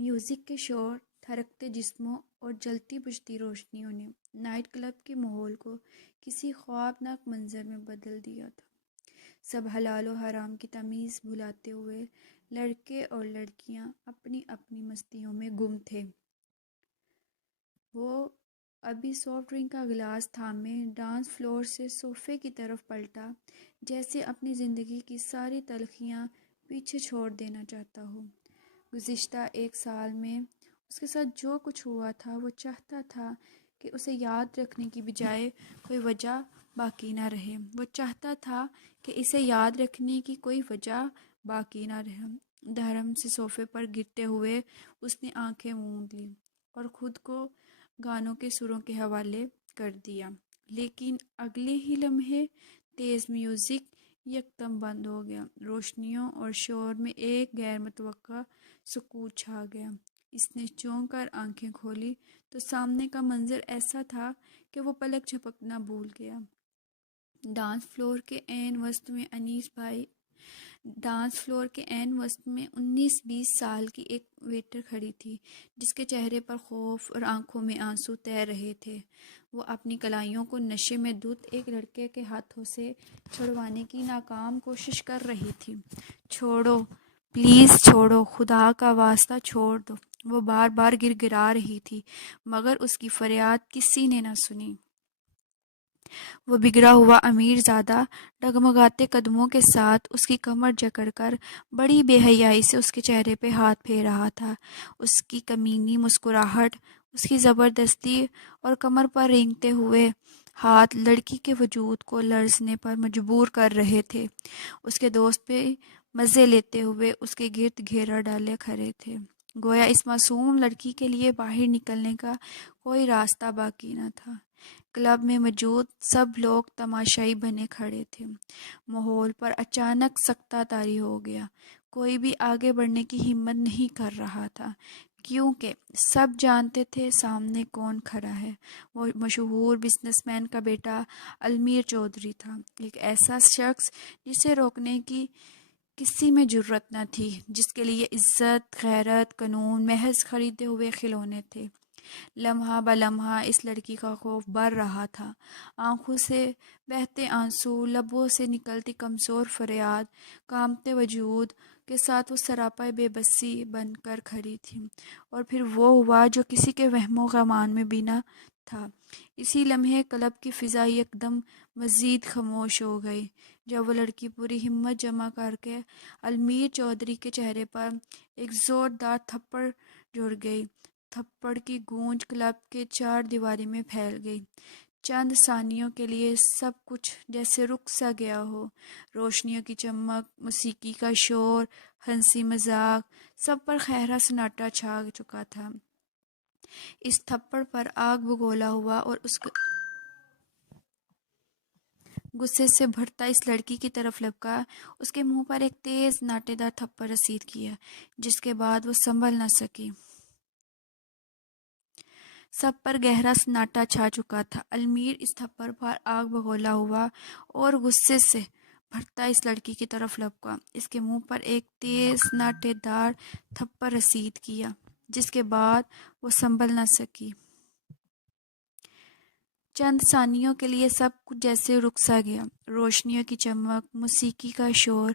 Music کے شور، تھرکتے جسموں اور جلتی بجھتی روشنیوں نے نائٹ کلب کے ماحول کو کسی خوابناک منظر میں بدل دیا تھا۔ سب حلال و حرام کی تمیز بھلاتے ہوئے لڑکے اور لڑکیاں اپنی اپنی مستیوں میں گم تھے۔ وہ ابھی سافٹ ڈرنک کا گلاس تھامے ڈانس فلور سے صوفے کی طرف پلٹا، جیسے اپنی زندگی کی ساری تلخیاں پیچھے چھوڑ دینا چاہتا ہو۔ گزشتہ ایک سال میں اس کے ساتھ جو کچھ ہوا تھا، وہ چاہتا تھا کہ اسے یاد رکھنے کی بجائے کوئی وجہ باقی نہ رہے۔ وہ چاہتا تھا کہ اسے یاد رکھنے کی کوئی وجہ باقی نہ رہے۔ دھرم سے صوفے پر گرتے ہوئے اس نے آنکھیں موند لیں اور خود کو گانوں کے سروں کے حوالے کر دیا، لیکن اگلے ہی لمحے تیز میوزک یکدم بند ہو گیا۔ روشنیوں اور شور میں ایک غیر متوقع سکوت چھا گیا۔ اس نے چونک کر آنکھیں کھولی تو سامنے کا منظر ایسا تھا کہ وہ پلک جھپکنا بھول گیا۔ ڈانس فلور کے عین وسط میں 19-20 سال کی ایک ویٹر کھڑی تھی، جس کے چہرے پر خوف اور آنکھوں میں آنسو تیر رہے تھے۔ وہ اپنی کلائیوں کو نشے میں دھت ایک لڑکے کے ہاتھوں سے چھڑوانے کی ناکام کوشش کر رہی تھی۔ چھوڑو، پلیز چھوڑو، خدا کا واسطہ چھوڑ دو، وہ بار بار گر گرا رہی تھی، مگر اس کی فریاد کسی نے نہ سنی۔ وہ بگڑا ہوا امیر زادہ ڈگمگاتے قدموں کے ساتھ اس کی کمر جکڑ کر بڑی بے حیائی سے اس کے چہرے پہ ہاتھ پھیر رہا تھا۔ اس کی کمینی مسکراہٹ، اس کی زبردستی اور کمر پر رینگتے ہوئے ہاتھ لڑکی کے وجود کو لرزنے پر مجبور کر رہے تھے۔ اس کے دوست بھی مزے لیتے ہوئے اس کے گرد گھیرا ڈالے کھڑے تھے، گویا اس معصوم لڑکی کے لیے باہر نکلنے کا کوئی راستہ باقی نہ تھا۔ کلب میں موجود سب لوگ تماشائی بنے کھڑے تھے۔ ماحول پر اچانک سکتہ طاری ہو گیا۔ کوئی بھی آگے بڑھنے کی ہمت نہیں کر رہا تھا، کیونکہ سب جانتے تھے سامنے کون کھڑا ہے۔ وہ مشہور بزنس مین کا بیٹا المیر چودھری تھا، ایک ایسا شخص جسے روکنے کی کسی میں جرأت نہ تھی، جس کے لیے عزت، غیرت، قانون محض خریدے ہوئے کھلونے تھے۔ لمحہ بلمحہ اس لڑکی کا خوف بڑھ رہا تھا۔ آنکھوں سے بہتے آنسو، لبوں سے نکلتی کمزور فریاد، کانپتے وجود کے ساتھ وہ سراپا بے بسی بن کر کھڑی تھی۔ اور پھر وہ ہوا جو کسی کے وہم و گمان میں بھی نہ تھا۔ اسی لمحے کلب کی فضا یکدم مزید خاموش ہو گئی، جب وہ لڑکی پوری ہمت جمع کر کے المیر چودھری کے چہرے پر ایک زوردار تھپڑ جوڑ گئی۔ تھپڑ کی گونج کلب کے چار دیواری میں پھیل گئی۔ چند ثانیوں کے لیے سب کچھ جیسے رک سا گیا ہو۔ روشنیوں کی چمک، موسیقی کا شور، ہنسی مذاق، سب پر گہرا سناٹا چھا چکا تھا۔ اس تھپڑ پر آگ بگولا ہوا اور اس غصے سے بھرتا اس لڑکی کی طرف لپکا، اس کے منہ پر ایک تیز ناٹے دار تھپڑ رسید کیا، جس کے بعد وہ سنبھل نہ سکی۔ سب پر گہرا سناٹا چھا چکا تھا۔ المیر اس تھپڑ پر آگ بگولا ہوا اور غصے سے بھرتا اس لڑکی کی طرف لپکا، اس کے منہ پر ایک تیز ناٹے دار تھپڑ رسید کیا، جس کے بعد وہ سنبھل نہ سکی۔ چند ثانیوں کے لیے سب کچھ جیسے رک سا گیا۔ روشنیوں کی چمک، موسیقی کا شور،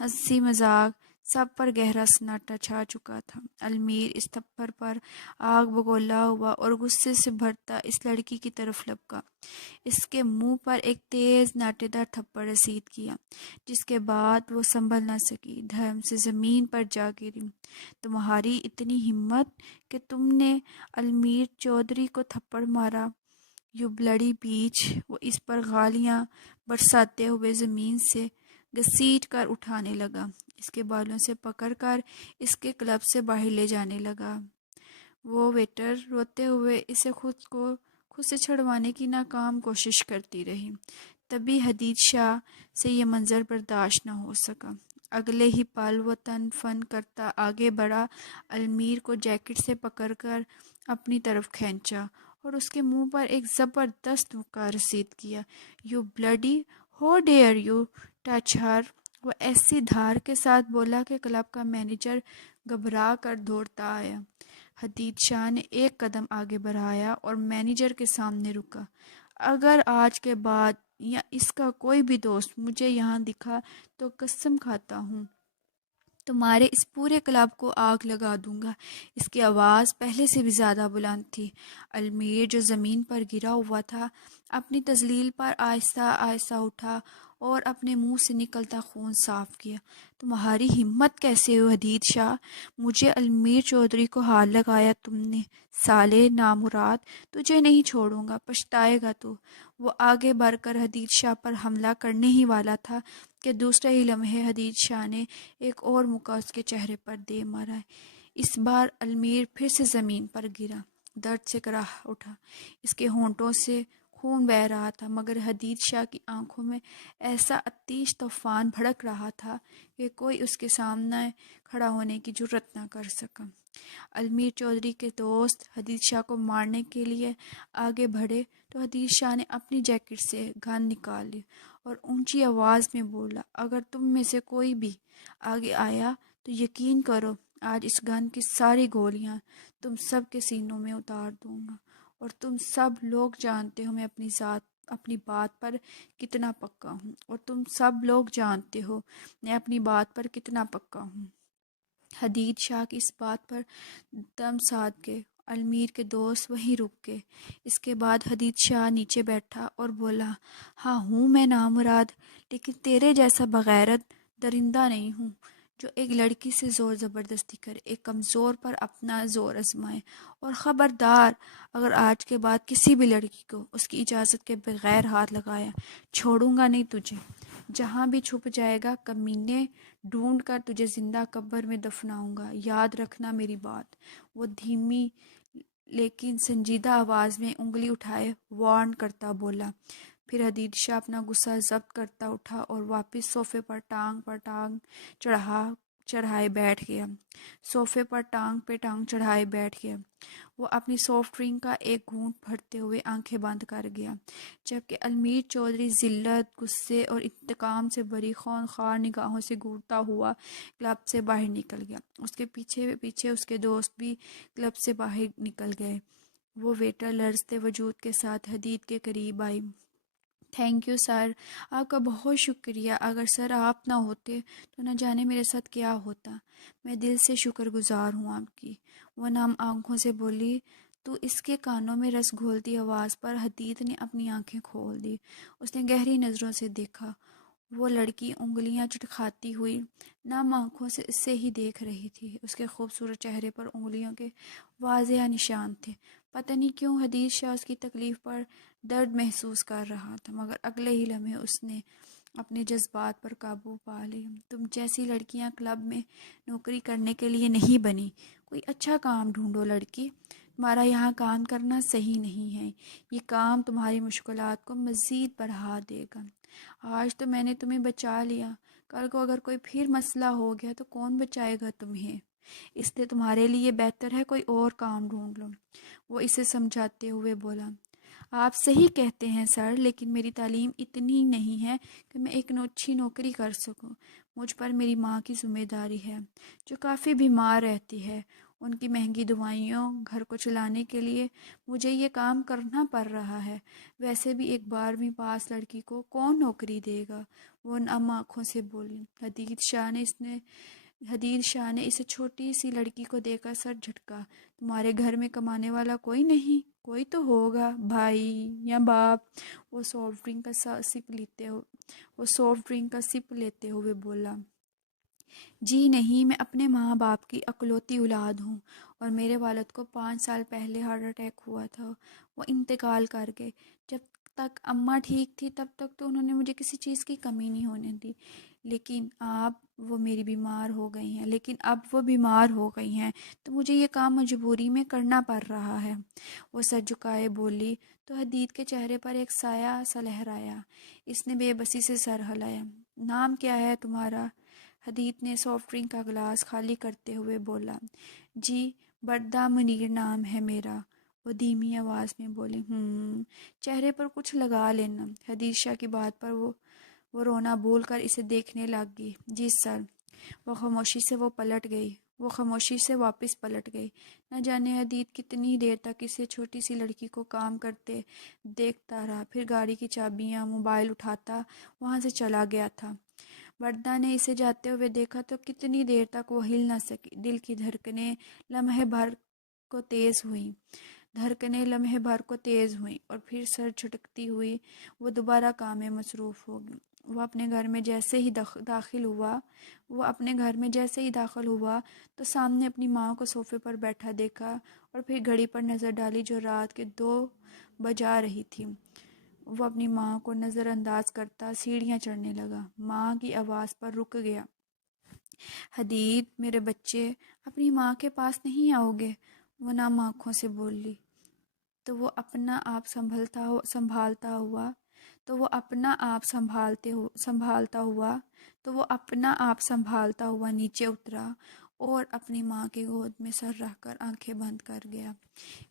ہنسی مذاق، سب پر گہرا سناٹا چھا چکا تھا۔ المیر اس تھپڑ پر آگ بگولا ہوا اور غصے سے بھرتا اس لڑکی کی طرف لپکا، اس کے منہ پر ایک تیز ناٹے دار تھپڑ رسید کیا، جس کے بعد وہ سنبھل نہ سکی۔ دھرم سے زمین پر جا گری۔ تمہاری اتنی ہمت کہ تم نے المیر چودھری کو تھپڑ مارا، یو بلڈی بیچ! وہ اس پر گالیاں برساتے ہوئے زمین سے گھسیٹ کر اٹھانے لگا، اس کے بالوں سے پکڑ کر اس کے کلب سے باہر لے جانے لگا۔ وہ ویٹر روتے ہوئے اسے خود سے چھڑوانے کی ناکام کوشش کرتی رہی۔ تبھی حدید شاہ سے یہ منظر برداشت نہ ہو سکا۔ اگلے ہی پل وہ تن فن کرتا آگے بڑھا، المیر کو جیکٹ سے پکڑ کر اپنی طرف کھینچا اور اس کے منہ پر ایک زبردست مکہ رسید کیا۔ You bloody, how dare you touch her! وہ ایسی دھار کے ساتھ بولا کہ کلب کا مینیجر گھبرا کر دوڑتا آیا۔ حدید شاہ نے ایک قدم آگے بڑھایا اور مینیجر کے سامنے رکا۔ اگر آج کے بعد یا اس کا کوئی بھی دوست مجھے یہاں دکھا تو قسم کھاتا ہوں تمہارے اس پورے کلب کو آگ لگا دوں گا۔ اس کی آواز پہلے سے بھی زیادہ بلند تھی۔ المیر جو زمین پر گرا ہوا تھا اپنی تذلیل پر آہستہ آہستہ اٹھا اور اپنے منہ سے نکلتا خون صاف کیا۔ تمہاری ہمت کیسے ہوئی حدید شاہ؟ مجھے المیر چودھری کو ہاتھ لگایا تم نے؟ سالے نامراد، تجھے نہیں چھوڑوں گا، پچھتائے گا تو۔ وہ آگے بڑھ کر حدید شاہ پر حملہ کرنے ہی والا تھا کہ دوسرے ہی لمحے حدید شاہ نے ایک اور مکہ اس کے چہرے پر دے مارا۔ اس بار المیر پھر سے زمین پر گرا، درد سے کراہ اٹھا۔ اس کے ہونٹوں سے خون بہہ رہا تھا، مگر حدید شاہ کی آنکھوں میں ایسا آتش طوفان بھڑک رہا تھا کہ کوئی اس کے سامنے کھڑا ہونے کی جرأت نہ کر سکا۔ المیر چودھری کے دوست حدید شاہ کو مارنے کے لیے آگے بڑھے تو حدید شاہ نے اپنی جیکٹ سے گن نکال لی اور اونچی آواز میں بولا، اگر تم میں سے کوئی بھی آگے آیا تو یقین کرو آج اس گن کی ساری گولیاں تم سب کے سینوں میں اتار دوں گا، اور تم سب لوگ جانتے ہو میں اپنی بات پر کتنا پکا ہوں، اور تم سب لوگ جانتے ہو میں اپنی بات پر کتنا پکا ہوں۔ حدید شاہ کی اس بات پر دم ساتھ گئے۔ المیر کے دوست وہیں رک گئے۔ اس کے بعد حدید شاہ نیچے بیٹھا اور بولا، ہاں ہوں میں نامراد، لیکن تیرے جیسا بغیرت درندہ نہیں ہوں جو ایک لڑکی سے زور زبردستی کرے، ایک کمزور پر اپنا زور آزمائے۔ اور خبردار، اگر آج کے بعد کسی بھی لڑکی کو اس کی اجازت کے بغیر ہاتھ لگایا، چھوڑوں گا نہیں تجھے۔ جہاں بھی چھپ جائے گا کمینے، ڈھونڈ کر تجھے زندہ قبر میں دفناؤں گا، یاد رکھنا میری بات۔ وہ دھیمی لیکن سنجیدہ آواز میں انگلی اٹھائے وارن کرتا بولا۔ پھر حدید شاہ اپنا غصہ ضبط کرتا اٹھا اور واپس صوفے پر ٹانگ چڑھائے بیٹھ گیا۔ صوفے پر ٹانگ پہ ٹانگ چڑھائے بیٹھ گیا۔ وہ اپنی سافٹ ڈرنک کا ایک گھونٹ بھرتے ہوئے آنکھیں بند کر گیا، جبکہ المیر چودھری ذلت، غصے اور انتقام سے بھری خونخوار نگاہوں سے گھورتا ہوا کلب سے باہر نکل گیا۔ اس کے پیچھے پیچھے اس کے دوست بھی کلب سے باہر نکل گئے۔ وہ ویٹر لرزتے وجود کے ساتھ حدید کے قریب آئی۔ تھینک یو سر، آپ کا بہت شکریہ۔ اگر سر آپ نہ ہوتے تو نہ جانے میرے ساتھ کیا ہوتا۔ میں دل سے شکر گزار ہوں آپ کی، وہ نم آنکھوں سے بولی۔ تو اس کے کانوں میں رس گھولتی آواز پر حدید نے اپنی آنکھیں کھول دی۔ اس نے گہری نظروں سے دیکھا۔ وہ لڑکی انگلیاں چٹکھاتی ہوئی نم آنکھوں سے اسے ہی دیکھ رہی تھی۔ اس کے خوبصورت چہرے پر انگلیوں کے واضح نشان تھے۔ پتہ نہیں کیوں حدید شاہ اس کی تکلیف پر درد محسوس کر رہا تھا، مگر اگلے ہی لمحے اس نے اپنے جذبات پر قابو پا لیا۔ تم جیسی لڑکیاں کلب میں نوکری کرنے کے لیے نہیں بنی، کوئی اچھا کام ڈھونڈو لڑکی، تمہارا یہاں کام کرنا صحیح نہیں ہے، یہ کام تمہاری مشکلات کو مزید بڑھا دے گا۔ آج تو میں نے تمہیں بچا لیا، کل کو اگر کوئی پھر مسئلہ ہو گیا تو کون بچائے گا تمہیں؟ اس لیے تمہارے لیے بہتر ہے کوئی اور کام ڈھونڈ لو۔ وہ اسے سمجھاتے ہوئے بولا، آپ صحیح کہتے ہیں سر، لیکن میری تعلیم اتنی نہیں ہے کہ میں ایک اچھی نوکری کر سکوں۔ مجھ پر میری ماں کی ذمہ داری ہے جو کافی بیمار رہتی ہے۔ ان کی مہنگی دوائیوں، گھر کو چلانے کے لیے مجھے یہ کام کرنا پڑ رہا ہے۔ ویسے بھی ایک 12ویں پاس لڑکی کو کون نوکری دے گا؟ وہ نم آنکھوں سے بولی۔ حدید شاہ نے اسے چھوٹی سی لڑکی کو دیکھ کر سر جھٹکا۔ تمہارے گھر میں کمانے والا کوئی نہیں؟ کوئی تو ہوگا، بھائی یا باپ؟ وہ سافٹ ڈرنک کا سپ لیتے ہوئے بولا، جی نہیں، میں اپنے ماں باپ کی اکلوتی اولاد ہوں، اور میرے والد کو 5 سال پہلے ہارٹ اٹیک ہوا تھا، وہ انتقال کر گئے۔ جب تک اماں ٹھیک تھی تب تک تو انہوں نے مجھے کسی چیز کی کمی نہیں ہونے دی، لیکن اب وہ بیمار ہو گئی ہیں تو مجھے یہ کام مجبوری میں کرنا پڑ رہا ہے۔ وہ سر جھکائے بولی تو حدید کے چہرے پر ایک سایہ سا لہرایا۔ اس نے بے بسی سے سر ہلایا۔ نام کیا ہے تمہارا؟ حدید نے سافٹ ڈرنک کا گلاس خالی کرتے ہوئے بولا، جی بردہ منیر نام ہے میرا، وہ دھیمی آواز میں بولی۔ چہرے پر کچھ لگا لینا۔ حدید شاہ کی بات پر وہ رونا بھول کر اسے دیکھنے لگ گئی۔ جی سر۔ وہ خاموشی سے پلٹ گئی۔ وہ خاموشی سے واپس پلٹ گئی۔ نہ جانے حدید کتنی دیر تک اسے چھوٹی سی لڑکی کو کام کرتے دیکھتا رہا، پھر گاڑی کی چابیاں موبائل اٹھاتا وہاں سے چلا گیا تھا۔ وردہ نے اسے جاتے ہوئے دیکھا تو کتنی دیر تک وہ ہل نہ سکی۔ دل کی دھڑکنیں لمحے بھر کو تیز ہوئیں اور پھر سر جھٹکتی ہوئی وہ دوبارہ کام میں مصروف ہو گئی۔ وہ اپنے گھر میں جیسے ہی داخل ہوا تو سامنے اپنی ماں کو صوفے پر بیٹھا دیکھا اور پھر گھڑی پر نظر ڈالی جو رات کے 2 بجا رہی تھی۔ وہ اپنی ماں کو نظر انداز کرتا سیڑھیاں چڑھنے لگا۔ ماں کی آواز پر رک گیا۔ حدید، میرے بچے، اپنی ماں کے پاس نہیں آؤ گے؟ وہ نم آنکھوں سے بولی تو وہ اپنا آپ سنبھالتا ہوا نیچے اترا اور اپنی ماں کی گود میں سر رکھ کر آنکھیں بند کر گیا۔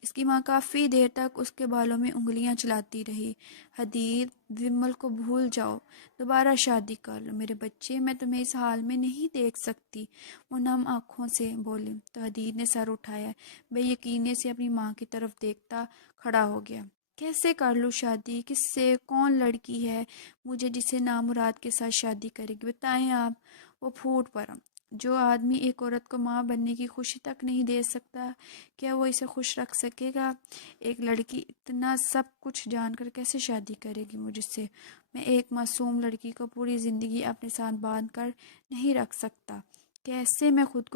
اس کی ماں کافی دیر تک اس کے بالوں میں انگلیاں چلاتی رہی۔ حدید، ومل کو بھول جاؤ، دوبارہ شادی کر لو میرے بچے، میں تمہیں اس حال میں نہیں دیکھ سکتی، وہ نم آنکھوں سے بولی تو حدید نے سر اٹھایا، بے یقینی سے اپنی ماں کی طرف دیکھتا کھڑا ہو گیا۔ کیسے کر لوں شادی؟ کس سے؟ کون لڑکی ہے مجھے جسے نامراد کے ساتھ شادی کرے گی؟ بتائیں آپ۔ وہ پھوٹ پڑا۔ جو آدمی ایک عورت کو ماں بننے کی خوشی تک نہیں دے سکتا، کیا وہ اسے خوش رکھ سکے گا؟ ایک لڑکی اتنا سب کچھ جان کر کیسے شادی کرے گی مجھ سے؟ میں ایک معصوم لڑکی کو پوری زندگی اپنے ساتھ باندھ کر نہیں رکھ سکتا۔ کیسے میں خود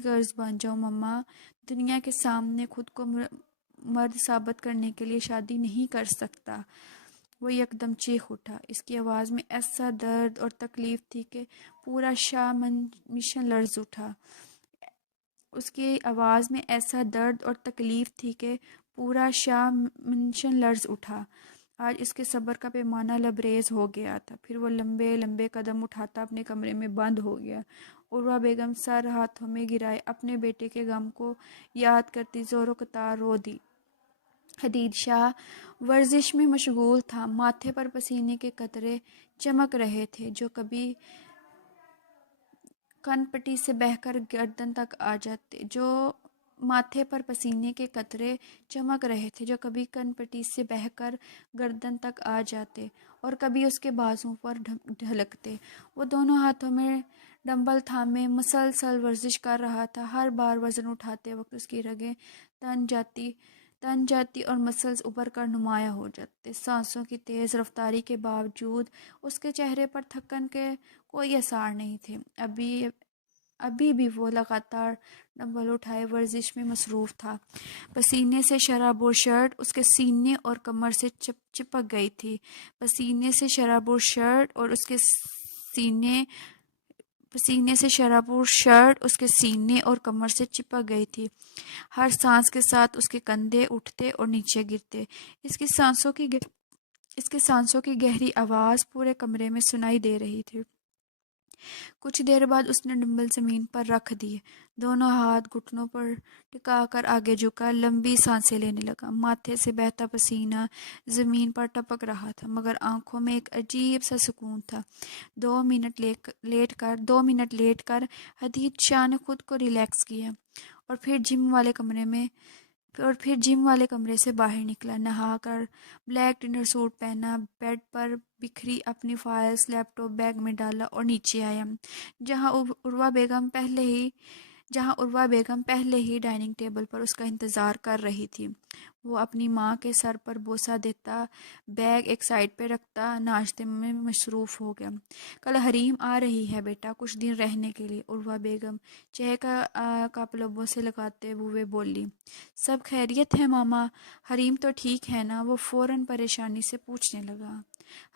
غرض بن جاؤں مما؟ دنیا کے سامنے خود کو مرد ثابت کرنے کے لیے شادی نہیں کر سکتا۔ وہ یکدم چیخ اٹھا۔ اس کی آواز میں ایسا درد اور تکلیف تھی کہ پورا شاہ منشن لرز اٹھا۔ آج اس کے صبر کا پیمانہ لبریز ہو گیا تھا۔ پھر وہ لمبے لمبے قدم اٹھاتا اپنے کمرے میں بند ہو گیا۔ عروہ بیگم سر ہاتھوں میں گرائے اپنے بیٹے کے غم کو یاد کرتی زوروں قطار رو دی۔ حدید شاہ ورزش میں مشغول تھا۔ ماتھے پر پسینے کے قطرے چمک رہے تھے جو کبھی کن پٹی سے بہہ کر گردن تک آ جاتے اور کبھی اس کے بازوں پر ڈھلکتے۔ وہ دونوں ہاتھوں میں ڈمبل تھامے مسلسل ورزش کر رہا تھا۔ ہر بار وزن اٹھاتے وقت اس کی رگیں تن جاتی اور مسلز ابھر کر نمایاں ہو جاتے۔ سانسوں کی تیز رفتاری کے باوجود اس کے چہرے پر تھکن کے کوئی آثار نہیں تھے۔ ابھی بھی وہ لگاتار ڈمبل اٹھائے ورزش میں مصروف تھا۔ پسینے سے شرابور شرٹ اس کے سینے اور کمر سے چپک گئی تھی۔ ہر سانس کے ساتھ اس کے کندھے اٹھتے اور نیچے گرتے۔ اس کی سانسوں کی گہری آواز پورے کمرے میں سنائی دے رہی تھی۔ کچھ دیر بعد اس نے ڈمبل زمین پر رکھ دیے، دونوں ہاتھ گھٹنوں پر ٹکا کر آگے جھکا لمبی سانسیں لینے لگا۔ ماتھے سے بہتا پسینہ زمین پر ٹپک رہا تھا مگر آنکھوں میں ایک عجیب سا سکون تھا۔ 2 منٹ لیٹ کر حدید شاہ نے خود کو ریلیکس کیا اور پھر جم والے کمرے سے باہر نکلا۔ نہا کر بلیک ڈنر سوٹ پہنا، بیڈ پر بکھری اپنی فائلز لیپ ٹاپ بیگ میں ڈالا اور نیچے آیا جہاں عروہ بیگم پہلے ہی ڈائننگ ٹیبل پر اس کا انتظار کر رہی تھی۔ وہ اپنی ماں کے سر پر بوسہ دیتا، بیگ ایک سائڈ پہ رکھتا ناشتے میں مصروف ہو گیا۔ کل حریم آ رہی ہے بیٹا کچھ دن رہنے کے لیے، عروہ بیگم چائے کا کپ لبوں سے لگاتے ہوئے بولی۔ سب خیریت ہے ماما؟ حریم تو ٹھیک ہے نا؟ وہ فوراً پریشانی سے پوچھنے لگا۔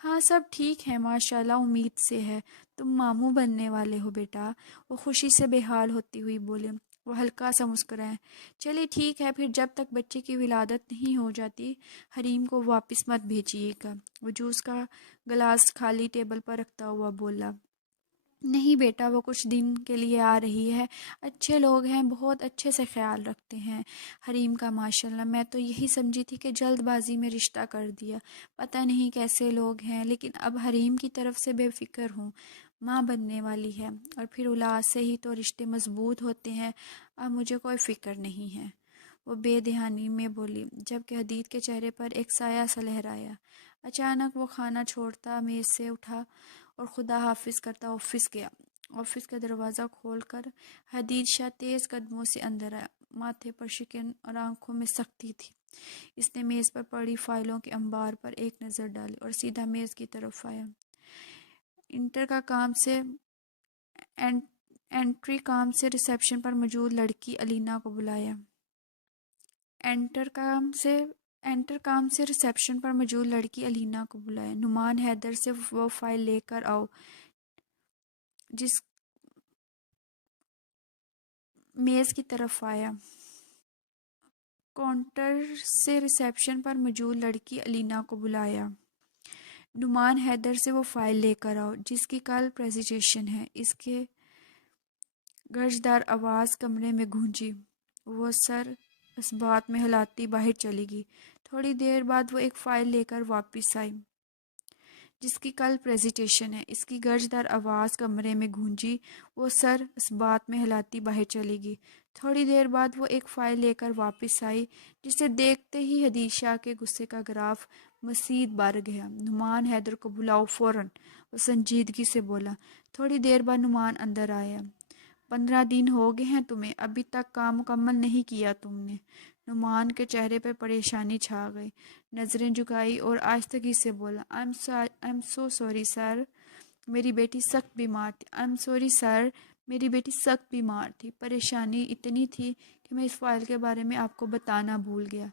ہاں سب ٹھیک ہے ماشاءاللہ، امید سے ہے تم ماموں بننے والے ہو بیٹا، وہ خوشی سے بے حال ہوتی ہوئی بولے۔ وہ ہلکا سا مسکرائے۔ چلیے ٹھیک ہے، پھر جب تک بچے کی ولادت نہیں ہو جاتی حریم کو واپس مت بھیجیے گا۔ وہ جوس کا گلاس خالی ٹیبل پر رکھتا ہوا بولا۔ نہیں بیٹا، وہ کچھ دن کے لیے آ رہی ہے، اچھے لوگ ہیں، بہت اچھے سے خیال رکھتے ہیں حریم کا ماشاءاللہ۔ میں تو یہی سمجھی تھی کہ جلد بازی میں رشتہ کر دیا، پتہ نہیں کیسے لوگ ہیں، لیکن اب حریم کی طرف سے بے فکر ہوں۔ ماں بننے والی ہے، اور پھر اولاد سے ہی تو رشتے مضبوط ہوتے ہیں۔ اب مجھے کوئی فکر نہیں ہے، وہ بے دہانی میں بولی، جبکہ حدید کے چہرے پر ایک سایہ سا لہرایا۔ اچانک وہ کھانا چھوڑتا میز سے اٹھا اور خدا حافظ کرتا آفس گیا۔ آفس کا دروازہ کھول کر حدید شاہ تیز قدموں سے اندر آیا۔ ماتھے پر شکن اور آنکھوں میں سختی تھی۔ اس نے میز پر پڑی فائلوں کے انبار پر ایک نظر ڈالی اور سیدھا میز کی طرف آیا۔ انٹری کام سے ریسیپشن پر موجود لڑکی الینا کو بلایا۔ ریسیپشن پر موجود لڑکی الینا کو بلایا۔ نعمان حیدر سے وہ فائل لے کر آؤ جس میز کی طرف آیا۔ کاؤنٹر سے ریسیپشن پر موجود لڑکی الینا کو بلایا۔ نعمان حیدر سے وہ فائل لے کر آؤ جس کی کل پریزنٹیشن ہے۔ اس کے گرجدار آواز کمرے میں گونجی۔ وہ سر اس بات میں ہلاتی باہر چلی گئی۔ تھوڑی دیر بعد وہ ایک فائل لے کر واپس آئی جس کی کل پریزنٹیشن ہے۔ اس کی گرجدار آواز کمرے میں گونجی۔ وہ سر اس بات میں ہلاتی باہر چلی گئی۔ تھوڑی دیر بعد وہ ایک فائل لے کر واپس آئی جسے دیکھتے ہی حدید شاہ کے غصے کا گراف مزید بڑھ گیا۔ نعمان حیدر کو بلاؤ فوراً، وہ سنجیدگی سے بولا۔ تھوڑی دیر بعد نعمان اندر آیا۔ 15 دن ہو گئے ہیں تمہیں، ابھی تک کام مکمل نہیں کیا تم نے؟ نعمان کے چہرے پر پریشانی چھا گئی، نظریں جھکائی اور آہستگی سے بولا، I am so sorry sir, میری بیٹی سخت بیمار تھی۔ آئی ایم سوری سر، میری بیٹی سخت بیمار تھی۔ پریشانی اتنی تھی کہ میں اس فائل کے بارے میں آپ کو بتانا بھول گیا،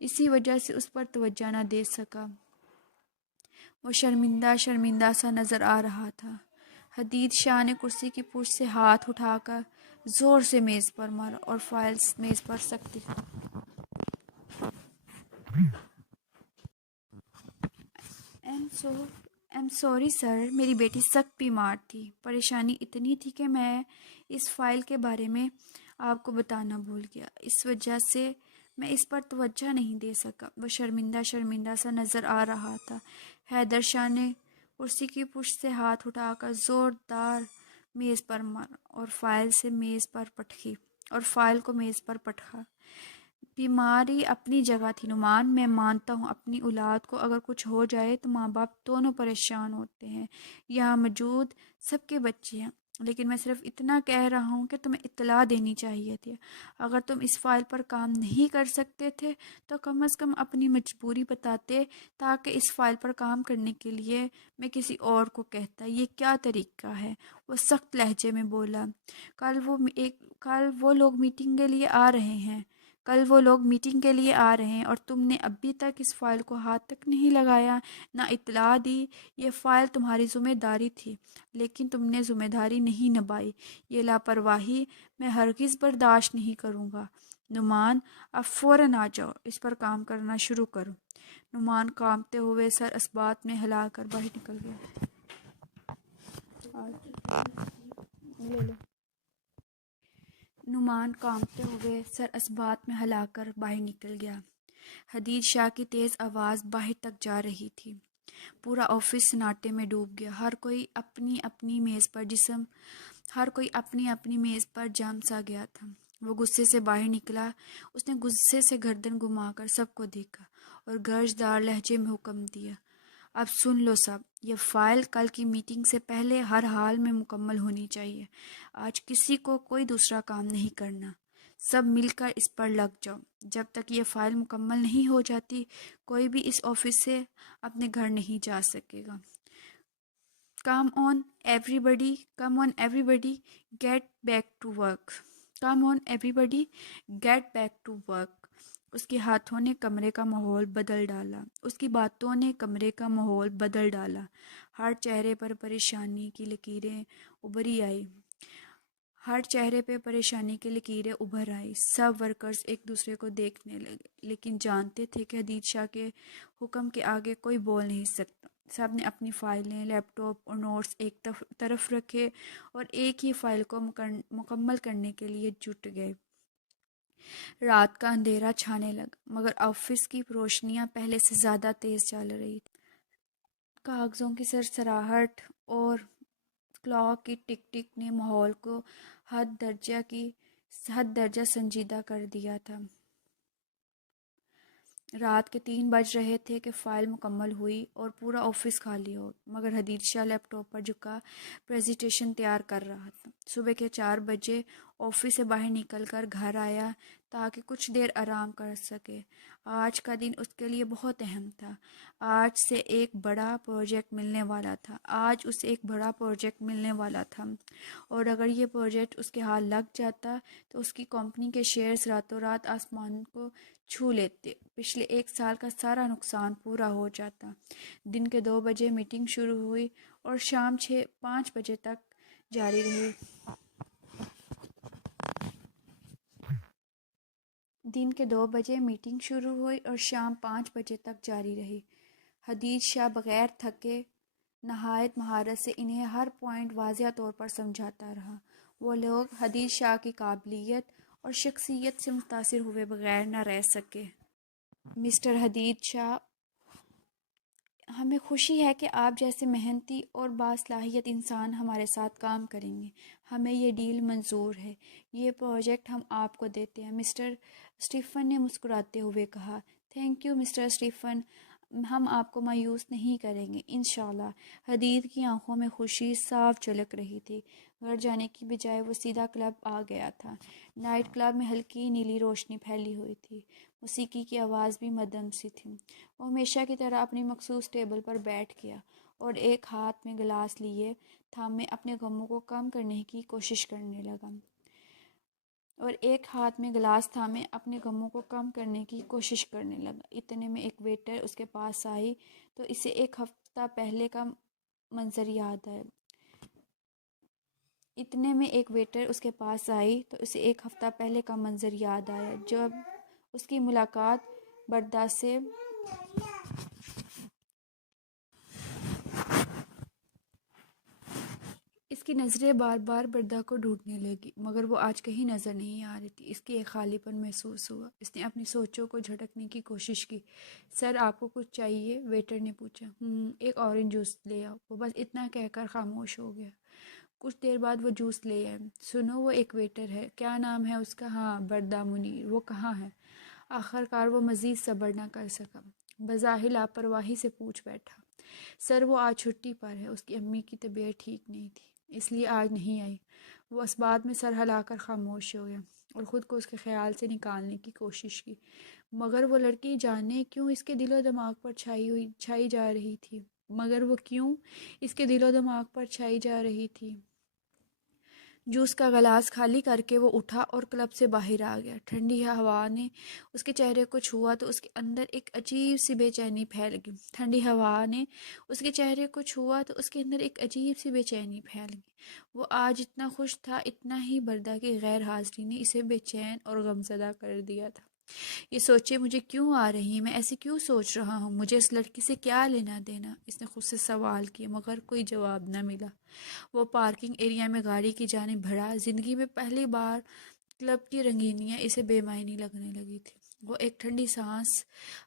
اسی وجہ سے اس پر توجہ نہ دے سکا۔ وہ شرمندہ سا نظر آ رہا تھا۔ حدید شاہ نے کرسی کی پشت سے ہاتھ اٹھا کر زور سے میز پر مارا اور فائل میز پر سختی ایم سوری سر، میری بیٹی سخت بیمار تھی۔ پریشانی اتنی تھی کہ میں اس فائل کے بارے میں آپ کو بتانا بھول گیا، اس وجہ سے میں اس پر توجہ نہیں دے سکا۔ وہ شرمندہ سا نظر آ رہا تھا۔ حیدر شاہ نے کرسی کی پشت سے ہاتھ اٹھا کر زوردار میز پر مارا اور فائل کو میز پر پٹکا۔ بیماری اپنی جگہ تھی نعمان، میں مانتا ہوں اپنی اولاد کو اگر کچھ ہو جائے تو ماں باپ دونوں پریشان ہوتے ہیں، یہاں موجود سب کے بچے ہیں، لیکن میں صرف اتنا کہہ رہا ہوں کہ تمہیں اطلاع دینی چاہیے تھی۔ اگر تم اس فائل پر کام نہیں کر سکتے تھے تو کم از کم اپنی مجبوری بتاتے تاکہ اس فائل پر کام کرنے کے لیے میں کسی اور کو کہتا۔ یہ کیا طریقہ ہے؟ وہ سخت لہجے میں بولا۔ کل وہ لوگ میٹنگ کے لیے آ رہے ہیں اور تم نے ابھی تک اس فائل کو ہاتھ تک نہیں لگایا، نہ اطلاع دی۔ یہ فائل تمہاری ذمہ داری تھی لیکن تم نے ذمہ داری نہیں نبھائی۔ یہ لاپرواہی میں ہرگز برداشت نہیں کروں گا۔ نعمان، اب فوراً آ جاؤ، اس پر کام کرنا شروع کرو۔ نعمان کانپتے ہوئے سر اسبات میں ہلا کر باہر نکل گیا۔ حدید شاہ کی تیز آواز باہر تک جا رہی تھی۔ پورا آفس سناٹے میں ڈوب گیا۔ ہر کوئی اپنی اپنی میز پر جم سا گیا تھا۔ وہ غصے سے باہر نکلا۔ اس نے غصے سے گردن گھما کر سب کو دیکھا اور گرجدار لہجے میں حکم دیا، اب سن لو سب، یہ فائل کل کی میٹنگ سے پہلے ہر حال میں مکمل ہونی چاہیے۔ آج کسی کو کوئی دوسرا کام نہیں کرنا، سب مل کر اس پر لگ جاؤ۔ جب تک یہ فائل مکمل نہیں ہو جاتی کوئی بھی اس آفس سے اپنے گھر نہیں جا سکے گا۔ Come on everybody, get back to work. اس کے ہاتھوں نے کمرے کا ماحول بدل ڈالا، اس کی باتوں نے کمرے کا ماحول بدل ڈالا۔ ہر چہرے پر پریشانی کی لکیریں ابھر آئی۔ سب ورکرز ایک دوسرے کو دیکھنے لگے لیکن جانتے تھے کہ حدید شاہ کے حکم کے آگے کوئی بول نہیں سکتا۔ سب نے اپنی فائلیں، لیپ ٹاپ اور نوٹس ایک طرف رکھے اور ایک ہی فائل کو مکمل کرنے کے لیے جٹ گئے۔ رات کا اندھیرا چھانے لگا مگر آفس کی روشنیاں پہلے سے زیادہ تیز چل رہی تھیں۔ کاغذوں کی سرسراہٹ اور کلاک کی ٹک ٹک نے ماحول کو حد درجہ سنجیدہ کر دیا تھا۔ رات کے 3 بج رہے تھے کہ فائل مکمل ہوئی اور پورا آفس خالی ہو، مگر حدید شاہ لیپ ٹاپ پر جھکا پریزنٹیشن تیار کر رہا تھا۔ صبح کے 4 بجے آفس سے باہر نکل کر گھر آیا تاکہ کچھ دیر آرام کر سکے۔ آج کا دن اس کے لیے بہت اہم تھا۔ آج اسے ایک بڑا پروجیکٹ ملنے والا تھا اور اگر یہ پروجیکٹ اس کے ہاتھ لگ جاتا تو اس کی کمپنی کے شیئرز راتوں رات آسمان کو چھو لیتے، پچھلے 1 سال کا سارا نقصان پورا ہو جاتا۔ دن کے 2 بجے میٹنگ شروع ہوئی اور شام 5 بجے تک جاری رہی۔ حدید شاہ بغیر تھکے نہایت مہارت سے انہیں ہر پوائنٹ واضح طور پر سمجھاتا رہا۔ وہ لوگ حدید شاہ کی قابلیت اور شخصیت سے متاثر ہوئے بغیر نہ رہ سکے۔ مسٹر حدید شاہ، ہمیں خوشی ہے کہ آپ جیسے محنتی اور باصلاحیت انسان ہمارے ساتھ کام کریں گے۔ ہمیں یہ ڈیل منظور ہے۔ یہ پروجیکٹ ہم آپ کو دیتے ہیں، مسٹر اسٹیفن نے مسکراتے ہوئے کہا۔ تھینک یو مسٹر اسٹیفن، ہم آپ کو مایوس نہیں کریں گے انشاءاللہ۔ حدید کی آنکھوں میں خوشی صاف جھلک رہی تھی۔ گھر جانے کی بجائے وہ سیدھا کلب آ گیا تھا۔ نائٹ کلب میں ہلکی نیلی روشنی پھیلی ہوئی تھی، موسیقی کی آواز بھی مدھم سی تھی۔ وہ ہمیشہ کی طرح اپنی مخصوص ٹیبل پر بیٹھ گیا اور ایک ہاتھ میں گلاس لیے تھامے اپنے غموں کو کم کرنے کی کوشش کرنے لگا۔ اتنے میں ایک ویٹر اس کے پاس آئی تو اسے ایک ہفتہ پہلے کا منظر یاد آیا جب اس کی ملاقات بردا سے اس کی نظریں بار بار بردا کو ڈھونڈنے لگی، مگر وہ آج کہیں نظر نہیں آ رہی تھی۔ اس کی ایک خالی پن محسوس ہوا۔ اس نے اپنی سوچوں کو جھٹکنے کی کوشش کی۔ سر، آپ کو کچھ چاہیے؟ ویٹر نے پوچھا۔ ایک اورنج جوس لے آؤ۔ وہ بس اتنا کہہ کر خاموش ہو گیا۔ کچھ دیر بعد وہ جوس لے آئے۔ سنو، وہ ایک ویٹر ہے، کیا نام ہے اس کا؟ ہاں، بردا منیر۔ وہ کہاں ہے؟ آخرکار وہ مزید صبر نہ کر سکا، بظاہر لاپرواہی سے پوچھ بیٹھا۔ سر، وہ آج چھٹی پر ہے، اس کی امی کی طبیعت ٹھیک نہیں تھی، اس لیے آج نہیں آئی۔ وہ اس بات میں سر ہلا کر خاموش ہو گیا اور خود کو اس کے خیال سے نکالنے کی کوشش کی، مگر وہ لڑکی جانے کیوں اس کے دل و دماغ پر چھائی جا رہی تھی۔ جوس کا گلاس خالی کر کے وہ اٹھا اور کلب سے باہر آ گیا۔ ٹھنڈی ہوا نے اس کے چہرے کو چھوا تو اس کے اندر ایک عجیب سی بے چینی پھیل گئی۔ وہ آج اتنا خوش تھا، اتنا ہی بردا کی غیر حاضری نے اسے بے چین اور غمزدہ کر دیا تھا۔ یہ سوچیں مجھے کیوں آ رہی ہیں، میں ایسے کیوں سوچ رہا ہوں، مجھے اس لڑکی سے کیا لینا دینا؟ اس نے خود سے سوال کیا، مگر کوئی جواب نہ ملا۔ وہ پارکنگ ایریا میں گاڑی کی جانب بڑھا۔ زندگی میں پہلی بار کلب کی رنگینیاں اسے بے معنی لگنے لگی تھی۔ وہ ایک ٹھنڈی سانس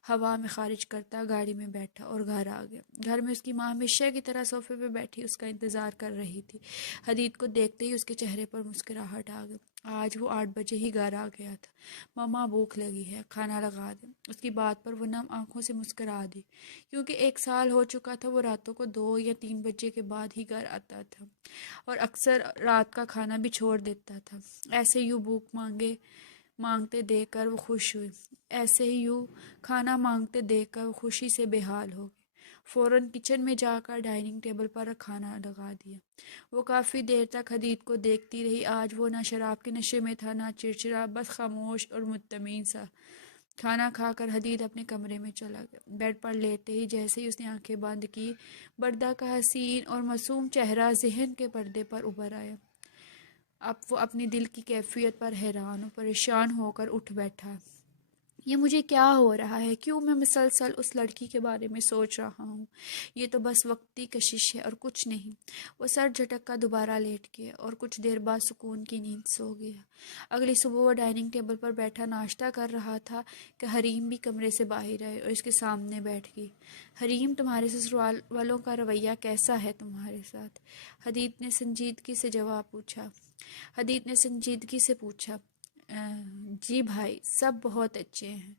ہوا میں خارج کرتا گاڑی میں بیٹھا اور گھر آ گیا۔ گھر میں اس کی ماں ہمیشہ کی طرح صوفے پہ بیٹھی اس کا انتظار کر رہی تھی۔ حدید کو دیکھتے ہی اس کے چہرے پر مسکراہٹ آ گئی۔ آج وہ 8 بجے ہی گھر آ گیا تھا۔ ماما، بھوک لگی ہے، کھانا لگا دیں۔ اس کی بات پر وہ نم آنکھوں سے مسکرا دی، کیونکہ 1 سال ہو چکا تھا وہ راتوں کو 2 یا 3 بجے کے بعد ہی گھر آتا تھا اور اکثر رات کا کھانا بھی چھوڑ دیتا تھا۔ ایسے یوں بھوک مانگتے دیکھ کر وہ خوشی سے بے حال ہو گئی۔ فوراً کچن میں جا کر ڈائننگ ٹیبل پر کھانا لگا دیا۔ وہ کافی دیر تک حدید کو دیکھتی رہی۔ آج وہ نہ شراب کے نشے میں تھا، نہ چڑچڑا، بس خاموش اور مطمئن سا۔ کھانا کھا کر حدید اپنے کمرے میں چلا گیا۔ بیڈ پر لیٹتے ہی جیسے ہی اس نے آنکھیں بند کی، بردا کا حسین اور معصوم چہرہ ذہن کے پردے پر ابھر آیا۔ اب وہ اپنی دل کی کیفیت پر حیران و پریشان ہو کر اٹھ بیٹھا۔ یہ مجھے کیا ہو رہا ہے؟ کیوں میں مسلسل اس لڑکی کے بارے میں سوچ رہا ہوں؟ یہ تو بس وقتی کشش ہے اور کچھ نہیں۔ وہ سر جھٹک کر دوبارہ لیٹ گیا اور کچھ دیر بعد سکون کی نیند سو گیا۔ اگلی صبح وہ ڈائننگ ٹیبل پر بیٹھا ناشتہ کر رہا تھا کہ حریم بھی کمرے سے باہر آئے اور اس کے سامنے بیٹھ گئی۔ حریم، تمہارے سسرال والوں کا رویہ کیسا ہے تمہارے ساتھ؟ حدیث نے سنجیدگی سے پوچھا۔ جی بھائی، سب بہت اچھے ہیں۔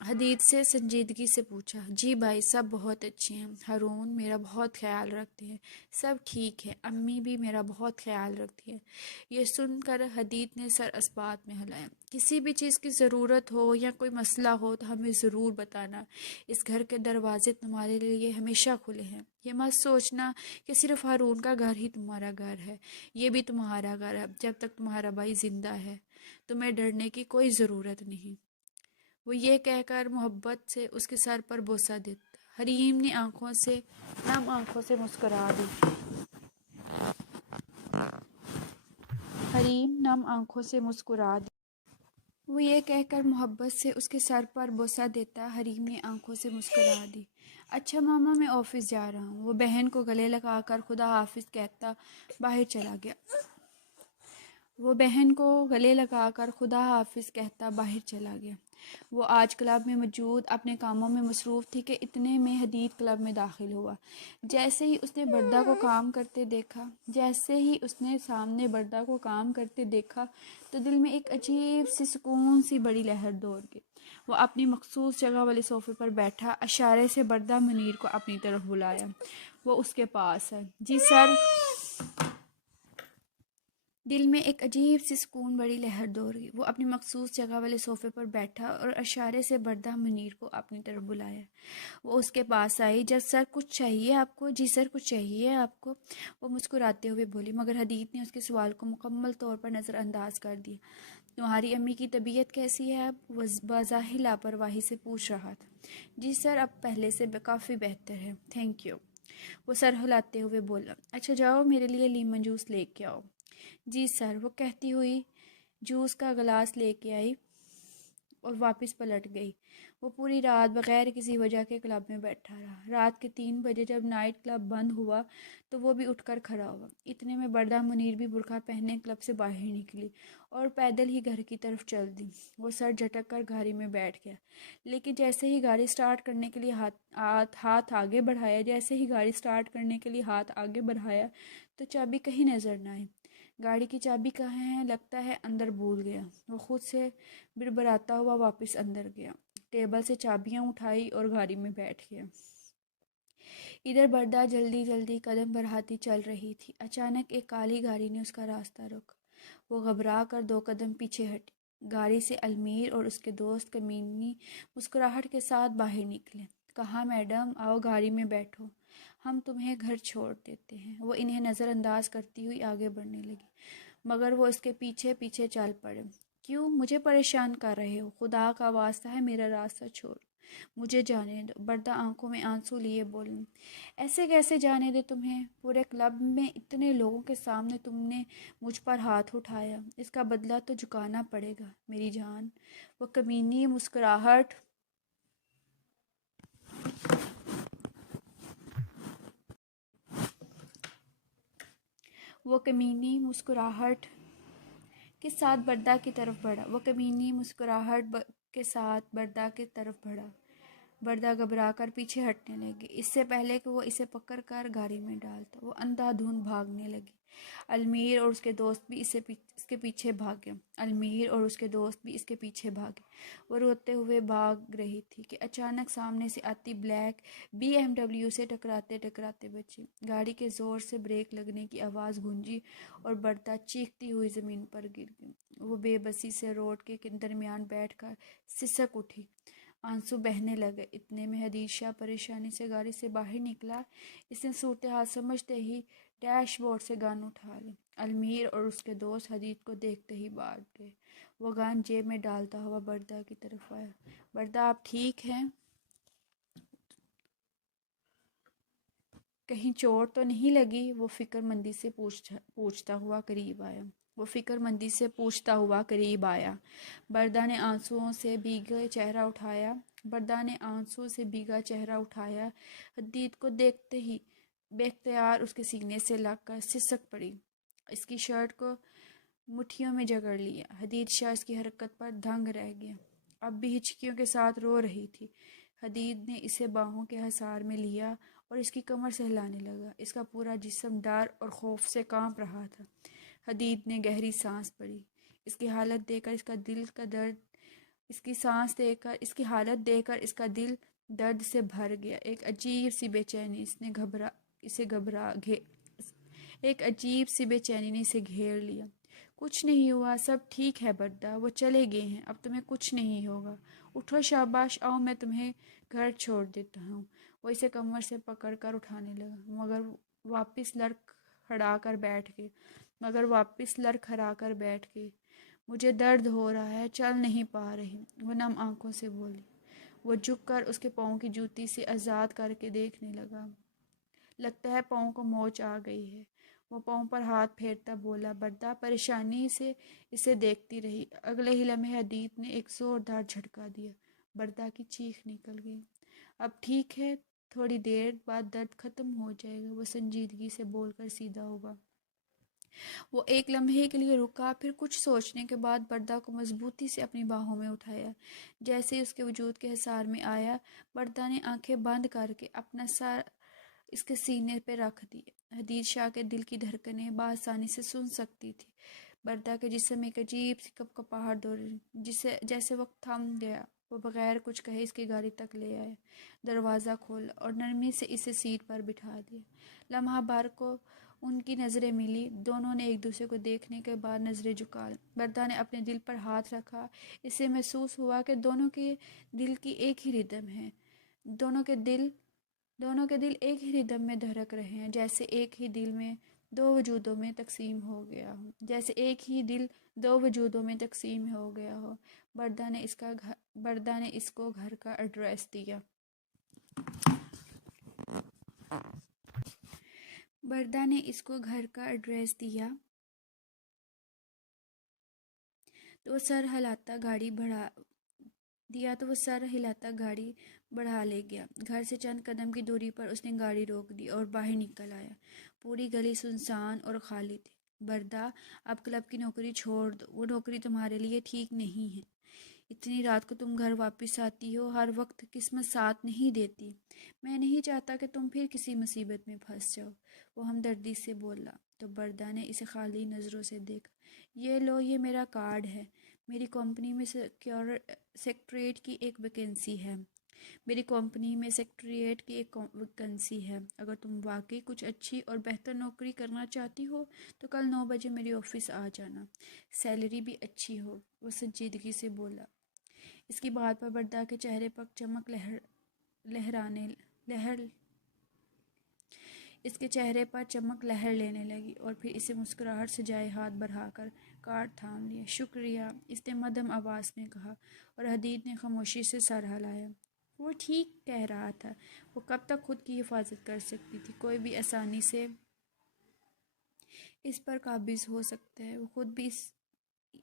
حدیث سے سنجیدگی سے پوچھا۔ جی بھائی، سب بہت اچھے ہیں۔ ہارون میرا بہت خیال رکھتے ہیں۔ سب ٹھیک ہے، امی بھی میرا بہت خیال رکھتی ہیں۔ یہ سن کر حدیث نے سر اسبات میں ہلایا۔ کسی بھی چیز کی ضرورت ہو یا کوئی مسئلہ ہو تو ہمیں ضرور بتانا۔ اس گھر کے دروازے تمہارے لیے ہمیشہ کھلے ہیں۔ یہ مت سوچنا کہ صرف ہارون کا گھر ہی تمہارا گھر ہے، یہ بھی تمہارا گھر ہے جب تک تمہارا بھائی زندہ ہے۔ تمہیں ڈرنے کی کوئی ضرورت نہیں۔ وہ یہ کہہ کر محبت سے اس کے سر پر بوسہ دیتا۔ حریم نے نم آنکھوں سے مسکرا دی۔ وہ یہ کہہ کر محبت سے اس کے سر پر بوسہ دیتا۔ حریم نے آنکھوں سے مسکرا دی۔ اچھا ماما، میں آفس جا رہا ہوں۔ وہ بہن کو گلے لگا کر خدا حافظ کہتا باہر چلا گیا۔ وہ آج کلب میں موجود اپنے کاموں میں مصروف تھی کہ اتنے میں حدیث کلب میں داخل ہوا۔ جیسے ہی اس نے بردہ کو سامنے بردہ کو کام کرتے دیکھا تو دل میں ایک عجیب سی سکون سی بڑی لہر دوڑ گئی۔ وہ اپنی مخصوص جگہ والے صوفے پر بیٹھا، اشارے سے بردہ منیر کو اپنی طرف بلایا۔ وہ اس کے پاس ہے۔ جی سر۔ دل میں ایک عجیب سی سکون بڑی لہر دوڑ گئی۔ وہ اپنی مخصوص جگہ والے صوفے پر بیٹھا اور اشارے سے بردہ منیر کو اپنی طرف بلایا۔ وہ اس کے پاس آئی۔ جب سر کچھ چاہیے آپ کو؟ جی سر، کچھ چاہیے آپ کو؟ وہ مسکراتے ہوئے بولی، مگر حدیث نے اس کے سوال کو مکمل طور پر نظر انداز کر دیا۔ تمہاری امی کی طبیعت کیسی ہے اب؟ وہ بظاہر لاپرواہی سے پوچھ رہا تھا۔ جی سر، اب پہلے سے کافی بہتر ہے، تھینک یو۔ وہ سر ہلاتے ہوئے بولا۔ اچھا جاؤ، میرے لیے لیمن جوس لے کے آؤ۔ جی سر۔ وہ کہتی ہوئی جوس کا گلاس لے کے آئی اور واپس پلٹ گئی۔ وہ پوری رات بغیر کسی وجہ کے کلب میں بیٹھا رہا۔ رات کے 3 بجے جب نائٹ کلب بند ہوا تو وہ بھی اٹھ کر کھڑا ہوا۔ اتنے میں بردہ منیر بھی برقع پہنے کلب سے باہر نکلی اور پیدل ہی گھر کی طرف چل دی۔ وہ سر جھٹک کر گاڑی میں بیٹھ گیا، لیکن جیسے ہی گاڑی سٹارٹ کرنے کے لیے ہاتھ آگے بڑھایا تو چابی کہیں نظر نہ آئی۔ گاڑی کی چابی کہاں ہے؟ لگتا ہے اندر بھول گیا۔ وہ خود سے بڑبڑاتا ہوا واپس اندر گیا، ٹیبل سے چابیاں اٹھائی اور گاڑی میں بیٹھ گیا۔ ادھر بردہ جلدی جلدی قدم بڑھاتی چل رہی تھی۔ اچانک ایک کالی گاڑی نے اس کا راستہ روکا۔ وہ گھبرا کر 2 قدم پیچھے ہٹی۔ گاڑی سے المیر اور اس کے دوست کمینی مسکراہٹ کے ساتھ باہر نکلے۔ کہا، میڈم آؤ گاڑی میں بیٹھو، ہم تمہیں گھر چھوڑ دیتے ہیں۔ وہ انہیں نظر انداز کرتی ہوئی آگے بڑھنے لگی، مگر وہ اس کے پیچھے پیچھے چل پڑے۔ کیوں مجھے پریشان کر رہے ہو؟ خدا کا واسطہ ہے میرا راستہ چھوڑ، مجھے جانے دو۔ بردہ آنکھوں میں آنسو لیے بولی۔ ایسے کیسے جانے دے تمہیں؟ پورے کلب میں اتنے لوگوں کے سامنے تم نے مجھ پر ہاتھ اٹھایا، اس کا بدلہ تو چکانا پڑے گا میری جان۔ وہ کمینی مسکراہٹ کے ساتھ بردہ کی طرف بڑھا۔ بردہ گھبرا کر پیچھے ہٹنے لگی، اس سے پہلے کہ وہ اسے پکڑ کر گاڑی میں ڈالتا۔ وہ اندھا دھند بھاگنے لگی۔ المیر اور اس کے دوست بھی اس کے پیچھے بھاگے۔ وہ روتے ہوئے بھاگ رہی تھی کہ اچانک سامنے سے آتی بلیک BMW سے ٹکراتے بچی۔ گاڑی کے زور سے بریک لگنے کی آواز گونجی اور بردہ چیختی ہوئی زمین پر گر گئی۔ وہ بے بسی سے روڈ کے درمیان بیٹھ کر سسک اٹھی، آنسو بہنے لگے۔ اتنے میں حدیث شاہ پریشانی سے گاڑی سے باہر نکلا۔ اس نے صورتحال سمجھتے ہی ڈیش بورڈ سے گن اٹھا لی۔ المیر اور اس کے دوست حدیث کو دیکھتے ہی بھاگ گئے۔ وہ گن جیب میں ڈالتا ہوا بردہ کی طرف آیا۔ بردہ آپ ٹھیک ہیں؟ کہیں چوٹ تو نہیں لگی؟ وہ فکر مندی سے پوچھتا ہوا قریب آیا۔ وہ فکر مندی سے پوچھتا ہوا قریب آیا۔ بردا نے آنسوؤں سے بھیگا چہرہ اٹھایا۔ حدید کو دیکھتے ہی بے اختیار اس کے سینے سے لگ کر سسک پڑی، اس کی شرٹ کو مٹھیوں میں جکڑ لیا۔ حدید شاہ اس کی حرکت پر دنگ رہ گیا، اب بھی ہچکیوں کے ساتھ رو رہی تھی۔ حدید نے اسے باہوں کے حصار میں لیا اور اس کی کمر سے ہلانے لگا، اس کا پورا جسم ڈر اور خوف سے کانپ رہا تھا۔ حدید نے گہری سانس پڑی، اس کی حالت دیکھ کر اس کا دل درد سے بھر گیا۔ ایک عجیب سی بے چینی نے اسے گھیر لیا۔ کچھ نہیں ہوا، سب ٹھیک ہے بردا، وہ چلے گئے ہیں، اب تمہیں کچھ نہیں ہوگا، اٹھو شاباش، آؤ میں تمہیں گھر چھوڑ دیتا ہوں۔ وہ اسے کمر سے پکڑ کر اٹھانے لگا، مگر واپس لڑکھڑا کر بیٹھ گئی۔ مجھے درد ہو رہا ہے، چل نہیں پا رہی، وہ نم آنکھوں سے بولی۔ وہ جھک کر اس کے پاؤں کی جوتی سے آزاد کر کے دیکھنے لگا، لگتا ہے پاؤں کو موچ آ گئی ہے۔ وہ پاؤں پر ہاتھ پھیرتا بولا۔ بردا پریشانی سے اسے دیکھتی رہی۔ اگلے ہی لمحے حدید نے ایک زوردار جھٹکا دیا، بردا کی چیخ نکل گئی۔ اب ٹھیک ہے، تھوڑی دیر بعد درد ختم ہو جائے گا، وہ سنجیدگی سے بول کر سیدھا ہوا۔ وہ ایک لمحے کے لیے رکا، پھر کچھ سوچنے کے بعد بردا کو مضبوطی سے اپنی باہوں میں اٹھایا۔ جیسے ہی اس کے وجود کے حصار میں آیا، بردا نے آنکھیں بند کر کے اپنا سر اس کے سینے پہ رکھ دیا۔ حدید شاہ کے دل کی دھڑکنیں بآسانی سے سن سکتی تھی۔ بردا کے جسم میں ایک عجیب سی کپکپاہٹ دوڑ رہی، جیسے وقت تھم گیا۔ وہ بغیر کچھ کہے اس کی گاڑی تک لے آیا، دروازہ کھولا اور نرمی سے اسے سیٹ پر بٹھا دیا۔ لمحہ بھر کو ان کی نظریں ملی، دونوں نے ایک دوسرے کو دیکھنے کے بعد نظریں جھکا لیں۔ بردا نے اپنے دل پر ہاتھ رکھا، اسے محسوس ہوا کہ دونوں کے دل کی ایک ہی ردم ہے، دونوں کے دل ایک ہی ردم میں دھڑک رہے ہیں، جیسے ایک ہی دل میں دو وجودوں میں تقسیم ہو گیا ہو۔ بردا نے اس کو گھر کا ایڈریس دیا۔ تو وہ سر ہلاتا گاڑی بڑھا لے گیا۔ گھر سے چند قدم کی دوری پر اس نے گاڑی روک دی اور باہر نکل آیا۔ پوری گلی سنسان اور خالی تھی۔ بردا، اب کلب کی نوکری چھوڑ دو، وہ نوکری تمہارے لیے ٹھیک نہیں ہے۔ اتنی رات کو تم گھر واپس آتی ہو، ہر وقت قسمت ساتھ نہیں دیتی۔ میں نہیں چاہتا کہ تم پھر کسی مصیبت میں پھنس جاؤ، وہ ہمدردی سے بولا۔ تو بردا نے اسے خالی نظروں سے دیکھا۔ یہ لو، یہ میرا کارڈ ہے، میری کمپنی میں سیکریٹریٹ کی ایک ویکنسی ہے۔ اگر تم واقعی کچھ اچھی اور بہتر نوکری کرنا چاہتی ہو تو کل 9 بجے میرے آفس آ جانا، سیلری بھی اچھی ہو، وہ سنجیدگی سے بولا۔ اس کی بات پر بردا کے چہرے پر چمک لہر لینے لگی اور پھر اسے مسکراہٹ سے جائے ہاتھ بڑھا کر کارڈ تھام لیا۔ شکریہ، اس نے مدھم آواز میں کہا، اور حدید نے خاموشی سے سر ہلایا۔ وہ ٹھیک کہہ رہا تھا، وہ کب تک خود کی حفاظت کر سکتی تھی؟ کوئی بھی آسانی سے اس پر قابض ہو سکتا ہے۔ وہ خود بھی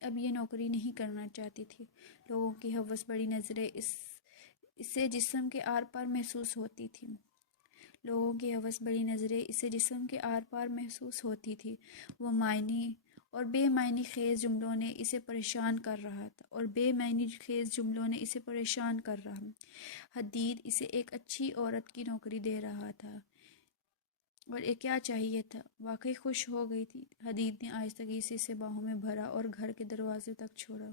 اب یہ نوکری نہیں کرنا چاہتی تھی۔ لوگوں کی ہوس بڑی نظریں اسے جسم کے آر پار محسوس ہوتی تھی۔ وہ معنی اور بے معنی خیز جملوں نے اسے پریشان کر رہا۔ حدید اسے ایک اچھی عورت کی نوکری دے رہا تھا اور کیا چاہیے تھا؟ واقعی خوش ہو گئی تھی۔ حدید نے آہستگی سے اسے باہوں میں بھرا اور گھر کے دروازے تک چھوڑا۔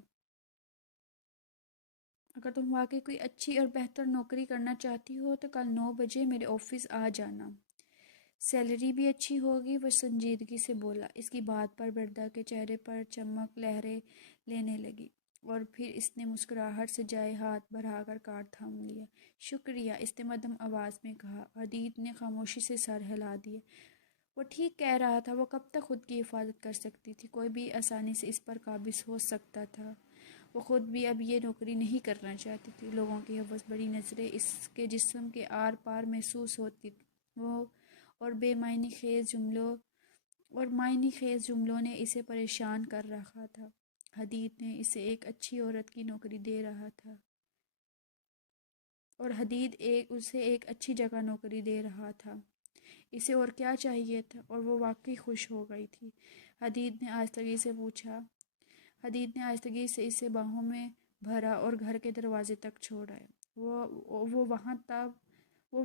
اگر تم واقعی کوئی اچھی اور بہتر نوکری کرنا چاہتی ہو تو کل 9 بجے میرے آفس آ جانا، سیلری بھی اچھی ہوگی، وہ سنجیدگی سے بولا۔ اس کی بات پر بردا کے چہرے پر چمک لہریں لینے لگی اور پھر اس نے مسکراہٹ سے جائے ہاتھ بڑھا کر کارڈ تھام لیا۔ شکریہ، اس نے مدھم آواز میں کہا۔ حدید نے خاموشی سے سر ہلا دیا۔ وہ ٹھیک کہہ رہا تھا، وہ کب تک خود کی حفاظت کر سکتی تھی؟ کوئی بھی آسانی سے اس پر قابض ہو سکتا تھا۔ وہ خود بھی اب یہ نوکری نہیں کرنا چاہتی تھی۔ لوگوں کی ہوس بڑی نظریں اس کے جسم کے آر پار محسوس ہوتی، وہ اور بے معنی خیز جملوں اور معنی خیز جملوں نے اسے پریشان کر رکھا تھا۔ حدید نے اسے ایک اچھی عورت کی نوکری دے رہا تھا اور حدید اسے ایک اچھی جگہ نوکری دے رہا تھا۔ اسے اور کیا چاہیے تھا، اور وہ واقعی خوش ہو گئی تھی۔ حدید نے آہستگی سے پوچھا۔ حدید نے آہستگی سے اسے باہوں میں بھرا اور گھر کے دروازے تک چھوڑا۔ وہ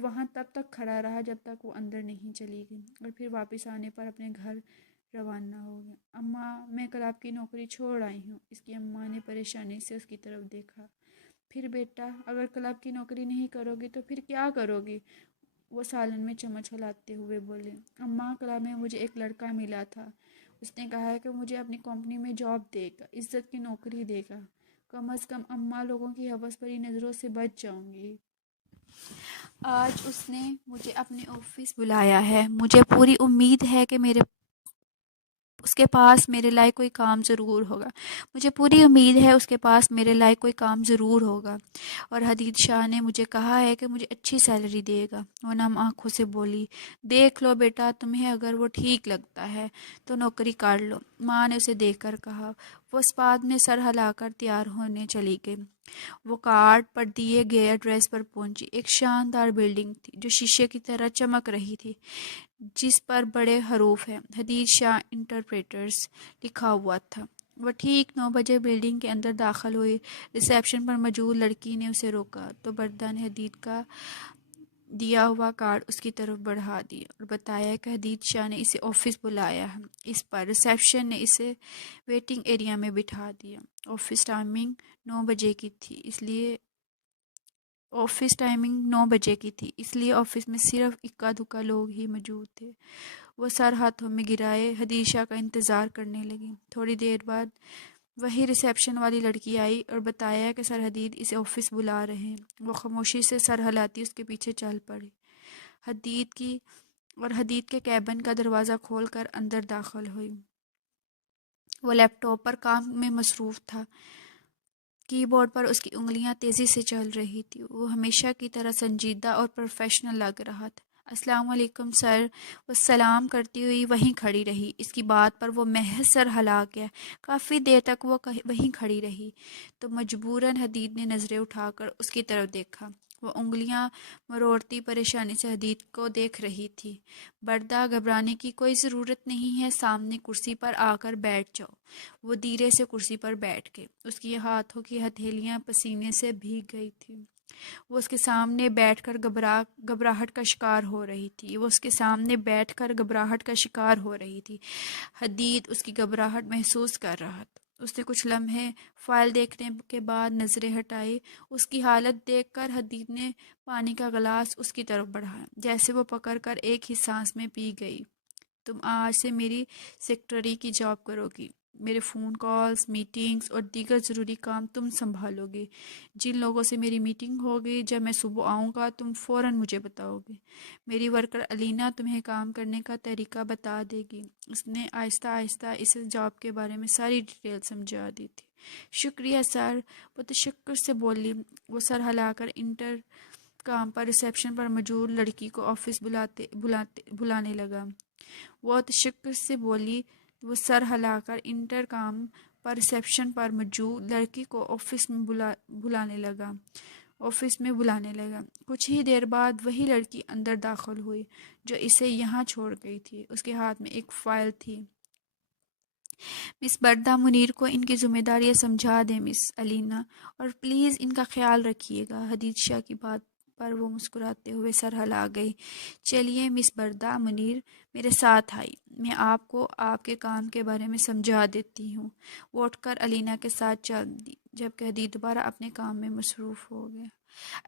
وہاں تب تک کھڑا رہا جب تک وہ اندر نہیں چلی گئی، اور پھر واپس آنے پر اپنے گھر روانہ ہو گیا۔ اماں، میں کل آپ کی نوکری چھوڑ آئی ہوں۔ اس کی اماں نے پریشانی سے اس کی طرف دیکھا۔ پھر بیٹا، اگر کل آپ کی نوکری نہیں کرو گی تو پھر کیا کرو گی؟ وہ سالن میں چمچ ہلاتے ہوئے بولے۔ اماں، کل میں مجھے ایک لڑکا ملا تھا۔ اس نے کہا ہے کہ مجھے اپنی کمپنی میں جاب دے گا، عزت کی نوکری دے گا۔ کم از کم اماں لوگوں کی حوث بھری نظروں سے بچ جاؤں گی۔ آج اس نے مجھے اپنے آفس بلایا ہے۔ مجھے پوری امید ہے کہ اس کے پاس میرے لائق کوئی کام ضرور ہوگا۔ مجھے پوری امید ہے اس کے پاس میرے لائق کوئی کام ضرور ہوگا، اور حدید شاہ نے مجھے کہا ہے کہ مجھے اچھی سیلری دے گا۔ وہ نم آنکھوں سے بولی، دیکھ لو بیٹا، تمہیں اگر وہ ٹھیک لگتا ہے تو نوکری کر لو، ماں نے اسے دیکھ کر کہا۔ وہ اس بات میں سر ہلا کر تیار ہونے چلی گئی۔ وہ کارڈ پر دیے گئے ایڈریس پر پہنچی۔ ایک شاندار بلڈنگ تھی جو شیشے کی طرح چمک رہی تھی، جس پر بڑے حروف ہیں حدید شاہ انٹرپریٹرز لکھا ہوا تھا۔ وہ ٹھیک 9 بجے بلڈنگ کے اندر داخل ہوئی۔ ریسیپشن پر موجود لڑکی نے اسے روکا تو بردہ نے حدید کا دیا ہوا کارڈ اس کی طرف بڑھا دیا اور بتایا کہ حدید شاہ نے اسے آفس بلایا ہے۔ اس پر ریسیپشن نے اسے ویٹنگ ایریا میں بٹھا دیا۔ آفس ٹائمنگ 9 بجے کی تھی، اس لیے آفس میں صرف اکا دکا لوگ ہی موجود تھے۔ وہ سر ہاتھوں میں گرائے حدید شاہ کا انتظار کرنے لگی۔ تھوڑی دیر بعد وہی ریسیپشن والی لڑکی آئی اور بتایا کہ سر حدید اسے آفس بلا رہے ہیں۔ وہ خاموشی سے سر ہلاتی اس کے پیچھے چل پڑی۔ حدید کے کیبن کا دروازہ کھول کر اندر داخل ہوئی۔ وہ لیپ ٹاپ پر کام میں مصروف تھا۔ کی بورڈ پر اس کی انگلیاں تیزی سے چل رہی تھی۔ وہ ہمیشہ کی طرح سنجیدہ اور پروفیشنل لگ رہا تھا۔ السلام علیکم سر۔ وہ سلام کرتی ہوئی وہیں کھڑی رہی۔ اس کی بات پر وہ محض سر ہلا گیا۔ کافی دیر تک وہ وہیں کھڑی رہی تو مجبوراً حدید نے نظریں اٹھا کر اس کی طرف دیکھا۔ وہ انگلیاں مروڑتی پریشانی سے حدید کو دیکھ رہی تھی۔ بردہ، گھبرانے کی کوئی ضرورت نہیں ہے، سامنے کرسی پر آ کر بیٹھ جاؤ۔ وہ دھیرے سے کرسی پر بیٹھ گئی۔ اس کی ہاتھوں کی ہتھیلیاں پسینے سے بھیگ گئی تھیں۔ وہ اس کے سامنے بیٹھ کر گھبراہٹ کا شکار ہو رہی تھی۔ حدید اس کی گھبراہٹ محسوس کر رہا تھا۔ اس نے کچھ لمحے فائل دیکھنے کے بعد نظریں ہٹائی۔ اس کی حالت دیکھ کر حدید نے پانی کا گلاس اس کی طرف بڑھایا، جیسے وہ پکڑ کر ایک ہی سانس میں پی گئی۔ تم آج سے میری سیکرٹری کی جاب کرو گی۔ میرے فون کالز، میٹنگز اور دیگر ضروری کام تم سنبھالو گے۔ جن لوگوں سے میری میٹنگ ہوگی، جب میں صبح آؤں گا تم فوراً مجھے بتاؤ گے۔ میری ورکر الینا تمہیں کام کرنے کا طریقہ بتا دے گی۔ اس نے آہستہ آہستہ اس جاب کے بارے میں ساری ڈیٹیل سمجھا دی تھی۔ شکریہ سر، وہ تشکر سے بولی۔ وہ سر ہلا کر انٹر کام پر ریسیپشن پر موجود لڑکی کو آفس بلانے لگا۔ وہ تشکر سے بولی۔ وہ سر ہلا کر انٹر کام پر ریسیپشن پر موجود لڑکی کو آفس میں بلانے لگا۔ کچھ ہی دیر بعد وہی لڑکی اندر داخل ہوئی جو اسے یہاں چھوڑ گئی تھی۔ اس کے ہاتھ میں ایک فائل تھی۔ مس بردہ، منیر کو ان کی ذمہ داریاں سمجھا دیں مس الینا، اور پلیز ان کا خیال رکھیے گا۔ حدید شاہ کی بات پر وہ مسکراتے ہوئے سر ہلا گئی۔ چلیے مس بردہ، منیر میرے ساتھ آئی، میں آپ کو آپ کے کام کے بارے میں سمجھا دیتی ہوں۔ وہ اٹھ کر الینا کے ساتھ چل دی، جبکہ حدید دوبارہ اپنے کام میں مصروف ہو گیا۔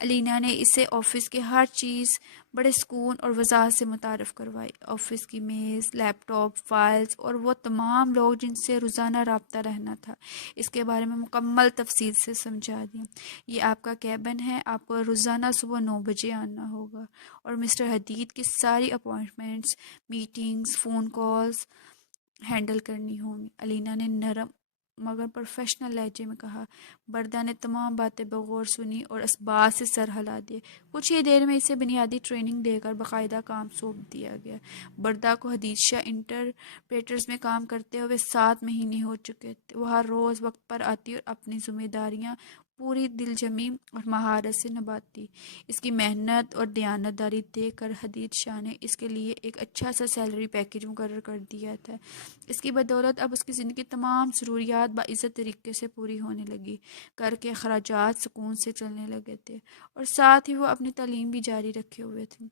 الینا نے اسے آفس کی ہر چیز بڑے سکون اور وضاحت سے متعارف کروائی۔ آفس کی میز، لیپ ٹاپ، فائلز اور وہ تمام لوگ جن سے روزانہ رابطہ رہنا تھا، اس کے بارے میں مکمل تفصیل سے سمجھا دیا۔ یہ آپ کا کیبن ہے، آپ کو روزانہ صبح 9 بجے آنا ہوگا، اور مسٹر حدید کی ساری appointments, meetings, phone calls handle کرنی ہوں گی۔ الینا نے نرم مگر پروفیشنل لہجے میں کہا۔ بردا نے تمام باتیں بغور سنی اور اسباب سے سر ہلا دیے۔ کچھ ہی دیر میں اسے بنیادی ٹریننگ دے کر باقاعدہ کام سونپ دیا گیا۔ بردا کو حدیثہ انٹرپریٹرز میں کام کرتے ہوئے 7 مہینے ہو چکے تھے۔ وہ ہر روز وقت پر آتی اور اپنی ذمہ داریاں پوری دل جمی اور مہارت سے نبھاتی۔ اس کی محنت اور دیانت داری دیکھ کر حدید شاہ نے اس کے لیے ایک اچھا سا سیلری پیکیج مقرر کر دیا تھا۔ اس کی بدولت اب اس کی زندگی کی تمام ضروریات باعزت طریقے سے پوری ہونے لگی۔ گھر کے اخراجات سکون سے چلنے لگے تھے اور ساتھ ہی وہ اپنی تعلیم بھی جاری رکھے ہوئے تھے۔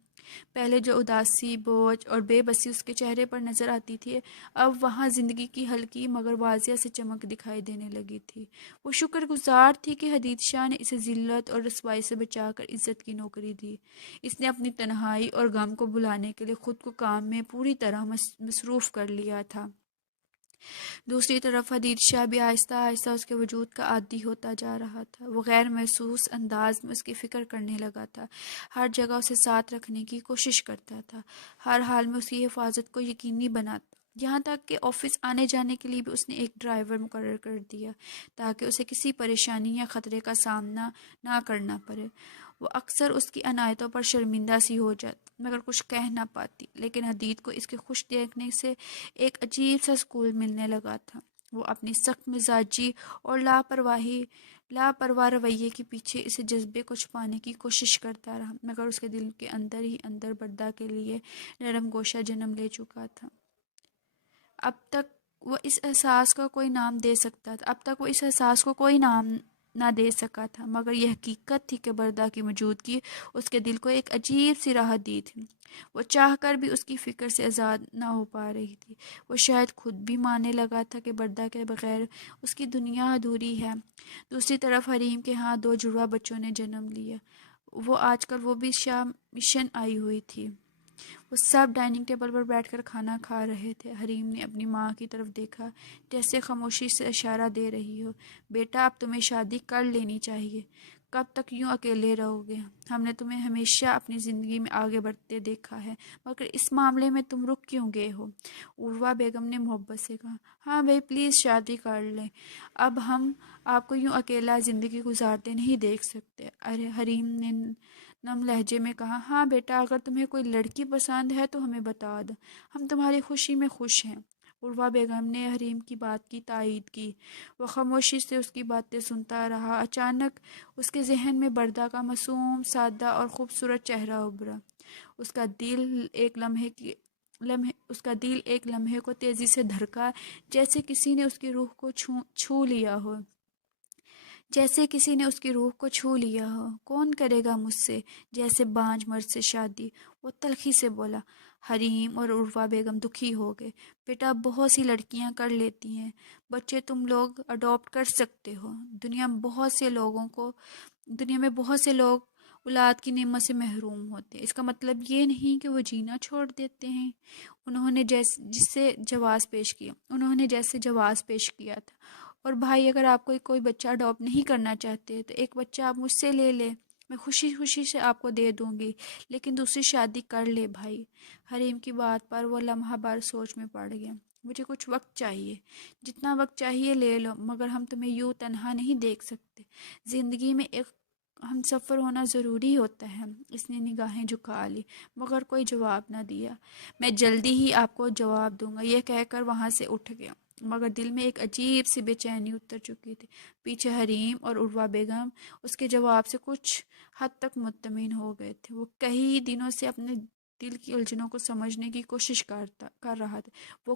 پہلے جو اداسی، بوجھ اور بے بسی اس کے چہرے پر نظر آتی تھی، اب وہاں زندگی کی ہلکی مگر واضح سے چمک دکھائی دینے لگی تھی۔ وہ شکر گزار تھی کہ حدید شاہ نے اسے ذلت اور رسوائی سے بچا کر عزت کی نوکری دی۔ اس نے اپنی تنہائی اور غم کو بھلانے کے لیے خود کو کام میں پوری طرح مصروف کر لیا تھا۔ دوسری طرف حدید شاہ بھی آہستہ آہستہ اس کے وجود کا عادی ہوتا جا رہا تھا۔ وہ غیر محسوس انداز میں اس کی فکر کرنے لگا تھا، ہر جگہ اسے ساتھ رکھنے کی کوشش کرتا تھا، ہر حال میں اس کی حفاظت کو یقینی بناتا، یہاں تک کہ آفس آنے جانے کے لیے بھی اس نے ایک ڈرائیور مقرر کر دیا تاکہ اسے کسی پریشانی یا خطرے کا سامنا نہ کرنا پڑے۔ وہ اکثر اس کی عنایتوں پر شرمندہ سی ہو جاتی مگر کچھ کہہ نہ پاتی، لیکن حدید کو اس کے خوش دیکھنے سے ایک عجیب سا سکون ملنے لگا تھا۔ وہ اپنی سخت مزاجی اور لاپرواہ رویے کے پیچھے اسے جذبے کو چھپانے کی کوشش کرتا رہا، مگر اس کے دل کے اندر ہی اندر بردا کے لیے نرم گوشہ جنم لے چکا تھا۔ اب تک وہ اس احساس کو کوئی نام نہ دے سکا تھا، مگر یہ حقیقت تھی کہ بردا کی موجودگی اس کے دل کو ایک عجیب سی راحت دی تھی۔ وہ چاہ کر بھی اس کی فکر سے آزاد نہ ہو پا رہی تھی۔ وہ شاید خود بھی ماننے لگا تھا کہ بردا کے بغیر اس کی دنیا ادھوری ہے۔ دوسری طرف حریم کے ہاں 2 جڑواں بچوں نے جنم لیا۔ وہ آج کل وہ بھی شام مشن آئی ہوئی تھی۔ وہ سب ڈائننگ ٹیبل پر بیٹھ کر کھانا کھا رہے تھے۔ حریم نے اپنی ماں کی طرف دیکھا جیسے خاموشی سے اشارہ دے رہی ہو، بیٹا اب تمہیں شادی کر لینی چاہیے، کب تک یوں اکیلے رہو گے؟ ہم نے تمہیں ہمیشہ اپنی زندگی میں آگے بڑھتے دیکھا ہے، مگر اس معاملے میں تم رک کیوں گئے ہو؟ عروہ بیگم نے محبت سے کہا۔ ہاں بھائی پلیز شادی کر لیں، اب ہم آپ کو یوں اکیلا زندگی گزارتے نہیں دیکھ سکتے۔ حریم نے نم لہجے میں کہا۔ ہاں بیٹا، اگر تمہیں کوئی لڑکی پسند ہے تو ہمیں بتا دو، ہم تمہاری خوشی میں خوش ہیں۔ عروہ بیگم نے حریم کی بات کی تائید کی۔ وہ خاموشی سے اس کی باتیں سنتا رہا۔ اچانک اس کے ذہن میں بردا کا معصوم، سادہ اور خوبصورت چہرہ ابھرا۔ اس کا دل ایک لمحے کو تیزی سے دھڑکا، جیسے کسی نے اس کی روح کو چھو لیا ہو۔ کون کرے گا مجھ سے جیسے بانجھ مرد سے شادی؟ وہ تلخی سے بولا۔ حریم اور عروہ بیگم دکھی ہو گئے۔ بیٹا بہت سی لڑکیاں کر لیتی ہیں، بچے تم لوگ اڈاپٹ کر سکتے ہو۔ دنیا میں بہت سے لوگ اولاد کی نعمت سے محروم ہوتے ہیں، اس کا مطلب یہ نہیں کہ وہ جینا چھوڑ دیتے ہیں۔ انہوں نے جیسے جواز پیش کیا تھا، اور بھائی اگر آپ کوئی بچہ اڈاپٹ نہیں کرنا چاہتے تو ایک بچہ آپ مجھ سے لے لیں، میں خوشی خوشی سے آپ کو دے دوں گی، لیکن دوسری شادی کر لے بھائی۔ حریم کی بات پر وہ لمحہ بھر سوچ میں پڑ گیا۔ مجھے کچھ وقت چاہیے، جتنا وقت چاہیے لے لو، مگر ہم تمہیں یوں تنہا نہیں دیکھ سکتے۔ زندگی میں ایک ہم سفر ہونا ضروری ہوتا ہے۔ اس نے نگاہیں جھکا لی مگر کوئی جواب نہ دیا۔ میں جلدی ہی آپ کو جواب دوں گا، یہ کہہ کر وہاں سے اٹھ گیا، مگر دل میں ایک عجیب سی بے چینی اتر چکی تھی۔ پیچھے حریم اور عروہ بیگم اس کے جواب سے کچھ حد تک مطمئن ہو گئے تھے۔ وہ کئی دنوں سے اپنے دل کی الجھنوں کو سمجھنے کی کوشش کر رہا تھا۔ وہ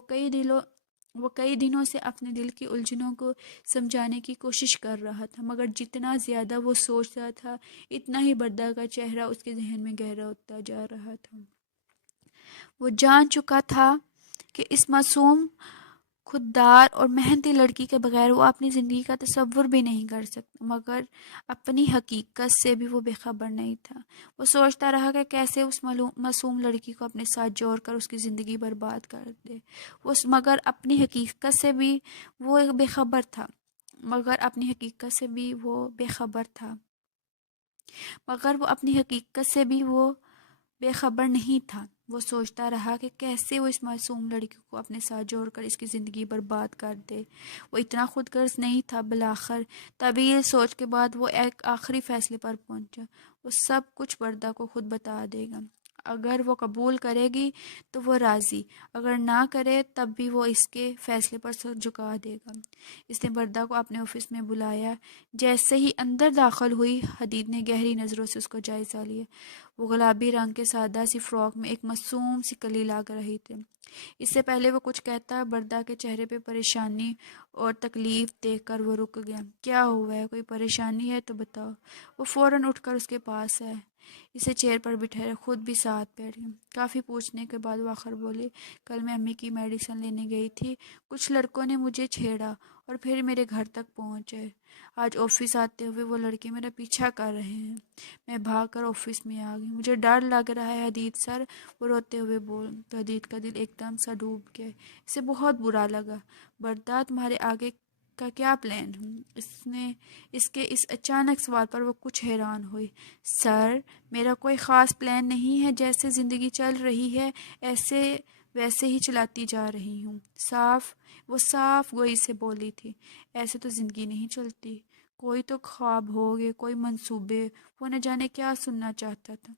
کئی دنوں سے اپنے دل کی الجھنوں کو سمجھانے کی کوشش کر رہا تھا، مگر جتنا زیادہ وہ سوچتا تھا اتنا ہی بردا کا چہرہ اس کے ذہن میں گہرا ہوتا جا رہا تھا۔ وہ جان چکا تھا کہ اس معصوم، خوددار اور محنتی لڑکی کے بغیر وہ اپنی زندگی کا تصور بھی نہیں کر سکتا، مگر اپنی حقیقت سے بھی وہ بے خبر نہیں تھا۔ وہ سوچتا رہا کہ کیسے اس معصوم لڑکی کو اپنے ساتھ جوڑ کر اس کی زندگی برباد کر دے، مگر اپنی حقیقت سے بھی وہ بے خبر نہیں تھا۔ وہ سوچتا رہا کہ کیسے وہ اس معصوم لڑکی کو اپنے ساتھ جوڑ کر اس کی زندگی برباد کر دے۔ وہ اتنا خود غرض نہیں تھا۔ بالآخر طویل سوچ کے بعد وہ ایک آخری فیصلے پر پہنچا۔ وہ سب کچھ بردا کو خود بتا دے گا۔ اگر وہ قبول کرے گی تو وہ راضی، اگر نہ کرے تب بھی وہ اس کے فیصلے پر سر جھکا دے گا۔ اس نے بردا کو اپنے آفس میں بلایا۔ جیسے ہی اندر داخل ہوئی، حدید نے گہری نظروں سے اس کو جائزہ لیا۔ وہ گلابی رنگ کے سادہ سی فراک میں ایک معصوم سی کلی لگ رہی تھی۔ اس سے پہلے وہ کچھ کہتا، بردا کے چہرے پہ پریشانی اور تکلیف دیکھ کر وہ رک گیا۔ کیا ہوا ہے؟ کوئی پریشانی ہے تو بتاؤ۔ وہ فوراً اٹھ کر اس کے پاس آئے، اسے چیئر پر بٹھایا، خود بھی ساتھ بیٹھی۔ کافی پوچھنے کے بعد وہ آخر بولی، کل میں امی کی میڈیسن لینے گئی تھی، کچھ لڑکوں نے مجھے چھیڑا اور پھر میرے گھر تک پہنچے۔ آج آفس آتے ہوئے وہ لڑکے میرا پیچھا کر رہے ہیں۔ میں بھاگ کر آفس میں آ گئی۔ مجھے ڈر لگ رہا ہے حدید سر، وہ روتے ہوئے بول۔ تو حدید کا دل ایک دم سا ڈوب گیا۔ اسے بہت برا لگا۔ بردا، تمہارے آگے کا کیا پلان ہے؟ اس کے اس اچانک سوال پر وہ کچھ حیران ہوئی۔ سر، میرا کوئی خاص پلان نہیں ہے، جیسے زندگی چل رہی ہے ویسے ہی چلاتی جا رہی ہوں۔ وہ صاف گوئی سے بولی تھی۔ ایسے تو زندگی نہیں چلتی، کوئی تو خواب ہوگے، کوئی منصوبے۔ وہ نہ جانے کیا سننا چاہتا تھا۔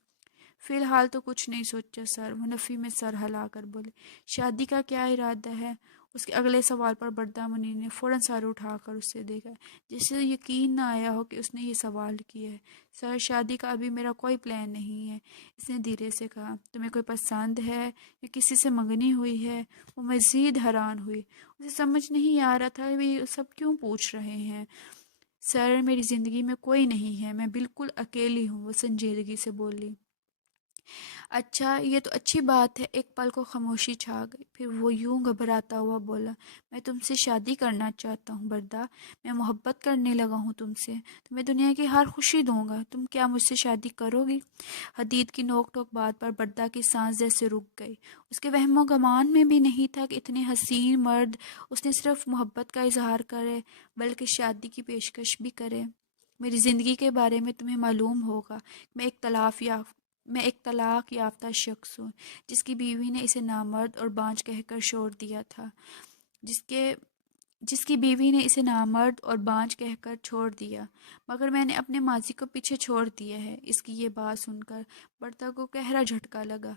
فی الحال تو کچھ نہیں سوچا سر، منفی میں سر ہلا کر بولے۔ شادی کا کیا ارادہ ہے؟ اس کے اگلے سوال پر بردا منی نے فوراً سر اٹھا کر اسے دیکھا، جسے یقین نہ آیا ہو کہ اس نے یہ سوال کیا ہے۔ سر، شادی کا ابھی میرا کوئی پلان نہیں ہے، اس نے دھیرے سے کہا۔ تمہیں کوئی پسند ہے یا کسی سے منگنی ہوئی ہے؟ وہ مزید حیران ہوئی۔ اسے سمجھ نہیں آ رہا تھا یہ سب کیوں پوچھ رہے ہیں۔ سر، میری زندگی میں کوئی نہیں ہے، میں بالکل اکیلی ہوں، وہ سنجیدگی سے بولی۔ اچھا، یہ تو اچھی بات ہے۔ ایک پل کو خاموشی چھا گئی، پھر وہ یوں گھبراتا ہوا بولا، میں تم سے شادی کرنا چاہتا ہوں بردا، میں محبت کرنے لگا ہوں تم سے، تمہیں دنیا کی ہر خوشی دوں گا، تم کیا مجھ سے شادی کرو گی؟ حدید کی نوک ٹوک بات پر بردا کی سانس جیسے رک گئی۔ اس کے وہم و گمان میں بھی نہیں تھا کہ اتنے حسین مرد اس نے صرف محبت کا اظہار کرے بلکہ شادی کی پیشکش بھی کرے۔ میری زندگی کے بارے میں تمہیں معلوم ہوگا، میں ایک طلاق یافتہ شخص ہوں، جس کی بیوی نے اسے نامرد اور بانجھ کہہ کر چھوڑ دیا تھا جس کی بیوی نے اسے نامرد اور بانجھ کہہ کر چھوڑ دیا، مگر میں نے اپنے ماضی کو پیچھے چھوڑ دیا ہے۔ اس کی یہ بات سن کر برتا کو گہرا جھٹکا لگا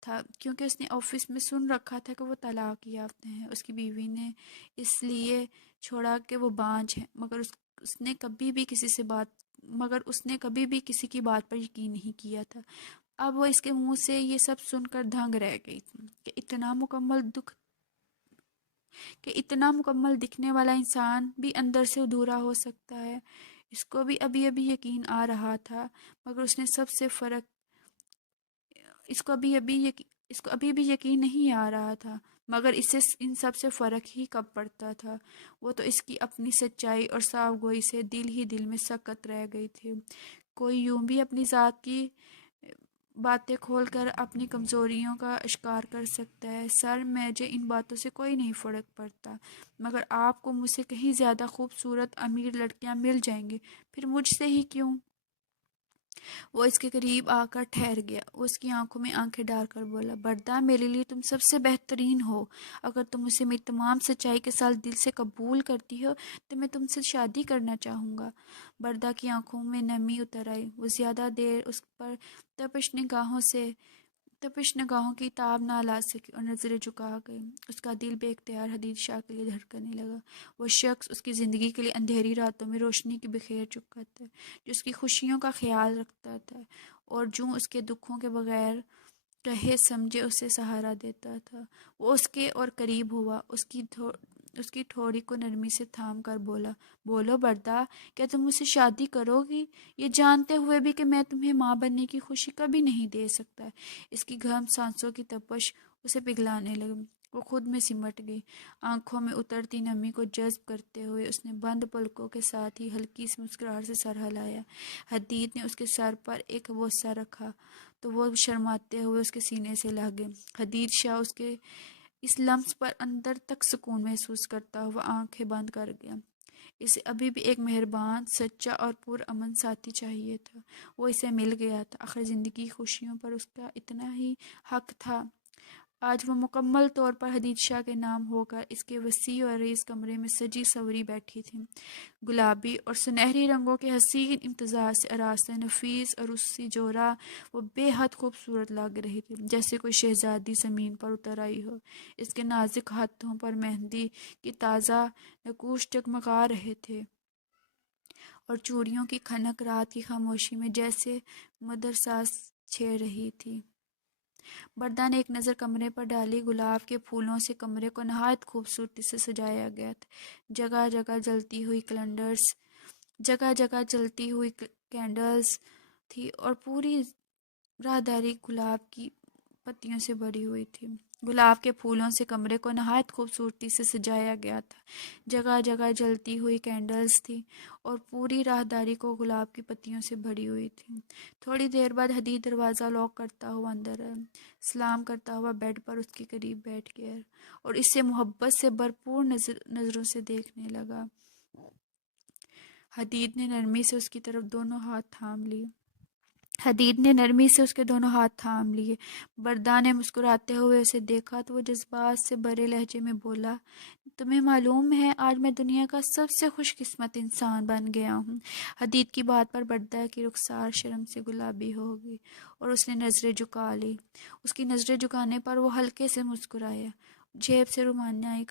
تھا، کیونکہ اس نے آفس میں سن رکھا تھا کہ وہ طلاق یافتہ ہیں۔ اس کی بیوی نے اس لیے چھوڑا کہ وہ بانجھ ہے، مگر اس نے کبھی بھی کسی کی بات پر یقین نہیں کیا تھا۔ اب وہ اس کے منہ سے یہ سب سن کر دھنگ رہ گئی تھی کہ اتنا مکمل دکھنے والا انسان بھی اندر سے ادھورا ہو سکتا ہے۔ اس کو بھی ابھی یقین آ رہا تھا، مگر اس کو ابھی بھی یقین نہیں آ رہا تھا، مگر اسے ان سب سے فرق ہی کب پڑتا تھا۔ وہ تو اس کی اپنی سچائی اور صاف گوئی سے دل ہی دل میں سکت رہ گئی تھی۔ کوئی یوں بھی اپنی ذات کی باتیں کھول کر اپنی کمزوریوں کا اشکار کر سکتا ہے۔ سر، مجھے ان باتوں سے کوئی نہیں فرق پڑتا، مگر آپ کو مجھ سے کہیں زیادہ خوبصورت امیر لڑکیاں مل جائیں گی، پھر مجھ سے ہی کیوں؟ وہ اس کے قریب آ کر ٹھہر گیا۔ وہ اس کی آنکھوں میں آنکھیں ڈال کر بولا، بردا، میرے لیے تم سب سے بہترین ہو۔ اگر تم اسے میری تمام سچائی کے ساتھ دل سے قبول کرتی ہو تو میں تم سے شادی کرنا چاہوں گا۔ بردا کی آنکھوں میں نمی اتر آئی۔ وہ زیادہ دیر اس پر تپش نگاہوں کی تاب نہ لا سکی اور نظریں جھکا گئی۔ اس کا دل بے اختیار حدید شاہ کے لیے دھڑکنے لگا۔ وہ شخص اس کی زندگی کے لیے اندھیری راتوں میں روشنی کی بکھیر چکا تھا، جو اس کی خوشیوں کا خیال رکھتا تھا اور جو اس کے دکھوں کے بغیر کہے سمجھے اسے سہارا دیتا تھا۔ وہ اس کے اور قریب ہوا، اس کی ٹھوڑی کو نرمی سے تھام کر بولا، بولو بردا، کیا تم مجھ سے شادی کرو گی؟ یہ جانتے ہوئے بھی کہ میں تمہیں ماں بننے کی خوشی کبھی نہیں دے سکتا۔ اس کی گرم سانسوں کی تپش اسے پگھلانے لگی۔ وہ خود میں سمٹ گئی۔ آنکھوں میں اترتی نمی کو جذب کرتے ہوئے اس نے بند پلکوں کے ساتھ ہی ہلکی سی مسکراہٹ سے سر ہلایا۔ حدید نے اس کے سر پر ایک بوسہ رکھا تو وہ شرماتے ہوئے اس کے سینے سے لگ گئے۔ حدید شاہ اس کے اس لمس پر اندر تک سکون محسوس کرتا ہوا آنکھیں بند کر گیا۔ اسے ابھی بھی ایک مہربان، سچا اور پرامن ساتھی چاہیے تھا۔ وہ اسے مل گیا تھا۔ آخر زندگی کی خوشیوں پر اس کا اتنا ہی حق تھا۔ آج وہ مکمل طور پر حدید شاہ کے نام ہو کر اس کے وسیع و عریض کمرے میں سجی سوری بیٹھی تھی۔ گلابی اور سنہری رنگوں کے حسین امتزاج سے آراستہ نفیس اور روسی جوڑا وہ بے حد خوبصورت لگ رہی تھی، جیسے کوئی شہزادی زمین پر اتر آئی ہو۔ اس کے نازک ہاتھوں پر مہندی کی تازہ نقوش جگمگا رہے تھے اور چوڑیوں کی کھنک رات کی خاموشی میں جیسے مدر ساز چھیڑ رہی تھی۔ بردا نے ایک نظر کمرے پر ڈالی۔ گلاب کے پھولوں سے کمرے کو نہایت خوبصورتی سے سجایا گیا تھا۔ جگہ جگہ جلتی ہوئی کینڈلز تھی اور پوری راہداری گلاب کی پتیوں سے بھری ہوئی تھی۔ گلاب کے پھولوں سے کمرے کو نہایت خوبصورتی سے سجایا گیا تھا۔ جگہ جگہ جلتی ہوئی کینڈلز تھی اور پوری راہداری کو گلاب کی پتیوں سے بھری ہوئی تھی۔ تھوڑی دیر بعد حدید دروازہ لاک کرتا ہوا اندر آیا۔ سلام کرتا ہوا بیڈ پر اس کے قریب بیٹھ گیا اور اسے محبت سے بھرپور نظروں سے دیکھنے لگا۔ حدید نے نرمی سے اس کے دونوں ہاتھ تھام لیے۔ بردا نے مسکراتے ہوئے اسے دیکھا تو وہ جذبات سے بھرے لہجے میں بولا، تمہیں معلوم ہے آج میں دنیا کا سب سے خوش قسمت انسان بن گیا ہوں۔ حدید کی بات پر بردا کی رخسار شرم سے گلابی ہو گئی اور اس نے نظریں جھکا لی۔ اس کی نظریں جھکانے پر وہ ہلکے سے مسکرایا، جیب سے رونمائی